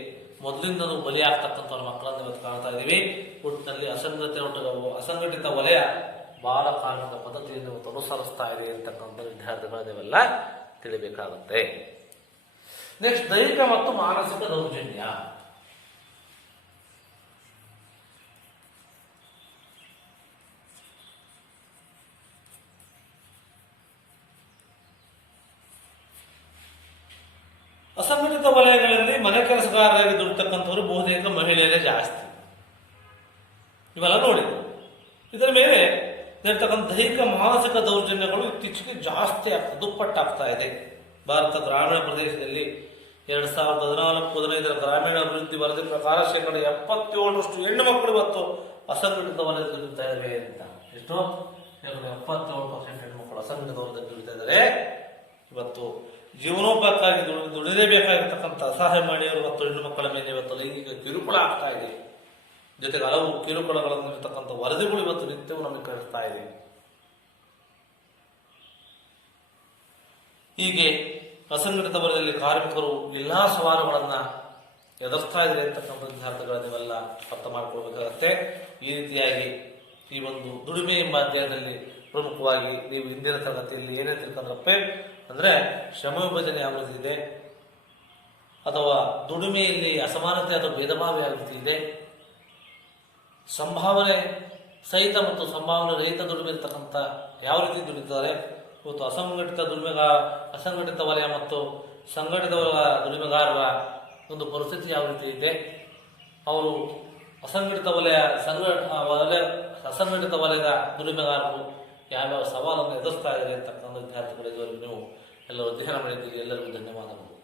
ಮೊದಲಿಂದಲೂ ಬಲಿಯಾಗ್ತಕ್ಕಂಥವ್ರ ಮಕ್ಕಳನ್ನು ಇವತ್ತು ಕಾಣ್ತಾ ಇದ್ದೀವಿ. ಒಟ್ಟಿನಲ್ಲಿ ಅಸಂಘಟಿತ ವಲಯ ಬಾಲ ಕಾರ್ಮಿಕ ಪದ್ಧತಿಯನ್ನು ಅನುಸರಿಸ್ತಾ ಇದೆ ಅಂತಕ್ಕಂಥ ವಿದ್ಯಾರ್ಥಿಗಳು ನೀವೆಲ್ಲ ತಿಳಿಬೇಕಾಗುತ್ತೆ. ನೆಕ್ಸ್ಟ್, ದೈಹಿಕ ಮತ್ತು ಮಾನಸಿಕ ದೌರ್ಜನ್ಯ. ಅಸಂಘಟಿತ ವಲಯಗಳಲ್ಲಿ ಮನೆ ಕೆಲಸಗಾರರಾಗಿ ದುಡಿತಕ್ಕಂಥವ್ರು ಬಹುತೇಕ ಮಹಿಳೆಯರೇ ಜಾಸ್ತಿ. ಇವೆಲ್ಲ ನೋಡಿದ್ರು. ಇದರ ಮೇಲೆ ಇರತಕ್ಕಂಥ ದೈಹಿಕ ಮಾನಸಿಕ ದೌರ್ಜನ್ಯಗಳು ಇತ್ತೀಚೆಗೆ ಜಾಸ್ತಿ ದುಪ್ಪಟ್ಟಾಗ್ತಾ ಇದೆ. ಭಾರತ ಗ್ರಾಮೀಣ ಪ್ರದೇಶದಲ್ಲಿ 2014-15 ಗ್ರಾಮೀಣ ಅಭಿವೃದ್ಧಿ ವರದಿ ಪ್ರಕಾರ 77% ಹೆಣ್ಣು ಮಕ್ಕಳು ಇವತ್ತು ಅಸಂಘಟಿತ ವಲಯದಲ್ಲಿ ದುಡಿತಾ ಇದ್ದಾರೆ ಅಂತ. ಎಷ್ಟು? 77% ಹೆಣ್ಮಕ್ಳು ಅಸಂಘಟಿತ ವಲಯದಲ್ಲಿ ದುಡಿತಾ ಇದ್ದಾರೆ. ಇವತ್ತು ಜೀವನೋಪಾಯಕ್ಕಾಗಿ ದುಡಿಲೇಬೇಕಾಗಿರ್ತಕ್ಕಂಥ ಅಸಹಾಯ ಮಾಡಿಯವರು ಮತ್ತು ಹೆಣ್ಣು ಮಕ್ಕಳ ಮೇಲೆ ಇವತ್ತು ಲೈಂಗಿಕ ಕಿರುಕುಳ ಆಗ್ತಾ ಇದೆ. ಜೊತೆಗೆ ಹಲವು ಕಿರುಕುಳಗಳನ್ನು ಇರತಕ್ಕಂಥ ವರದಿಗಳು ಇವತ್ತು ನಿತ್ಯವೂ ನಮಗೆ ಕಳಿಸ್ತಾ ಇದೆ. ಹೀಗೆ ಅಸಂಘಟಿತ ವಲಯದಲ್ಲಿ ಕಾರ್ಮಿಕರು ಎಲ್ಲಾ ಸವಾಲುಗಳನ್ನ ಎದುರಿಸ್ತಾ ಇದೆ ಅಂತಕ್ಕಂಥ ವಿದ್ಯಾರ್ಥಿಗಳ ನೀವೆಲ್ಲ ಅರ್ಥ ಮಾಡ್ಕೊಳ್ಬೇಕಾಗತ್ತೆ. ಈ ರೀತಿಯಾಗಿ ಈ ಒಂದು ದುಡಿಮೆ ಎಂಬ ಅಧ್ಯಾಯದಲ್ಲಿ ಪ್ರಮುಖವಾಗಿ ನೀವು ಹಿಂದಿನ ತರಗತಿಯಲ್ಲಿ ಏನೇ ತಿಳ್ಕೊಂಡ್ರಪ್ಪೆ ಅಂದ್ರೆ ಶ್ರಮ ವಿಭಜನೆ ಯಾವ ರೀತಿ ಇದೆ, ಅಥವಾ ದುಡಿಮೆಯಲ್ಲಿ ಅಸಮಾನತೆ ಅಥವಾ ಭೇದ ಭಾವ ಯಾವ ರೀತಿ ಇದೆ, ಸಂಭಾವನೆ ಸಹಿತ ಮತ್ತು ಸಂಭಾವನೆ ರಹಿತ ದುಡಿಮೆ ಇರ್ತಕ್ಕಂಥ ಯಾವ ರೀತಿ ದುಡಿತಾರೆ, ಇವತ್ತು ಅಸಂಘಟಿತ ವಲಯ ಮತ್ತು ಸಂಘಟಿತ ದುಡಿಮೆಗಾರರ ಒಂದು ಪರಿಸ್ಥಿತಿ ಯಾವ ರೀತಿ ಇದೆ, ಅವರು ಅಸಂಘಟಿತ ವಲಯದ ದುಡಿಮೆಗಾರರು ಯಾವ್ಯಾವ ಸವಾಲನ್ನು ಎದುರಿಸ್ತಾ ಇದ್ದಾರೆ ಅಂತಕ್ಕಂಥ ವಿದ್ಯಾರ್ಥಿಗಳಿಗೆ ನೀವು ಎಲ್ಲರೂ ಅಧ್ಯಯನ ಮಾಡಿದ್ದೀರಿ. ಎಲ್ಲರಿಗೂ ಧನ್ಯವಾದಗಳು.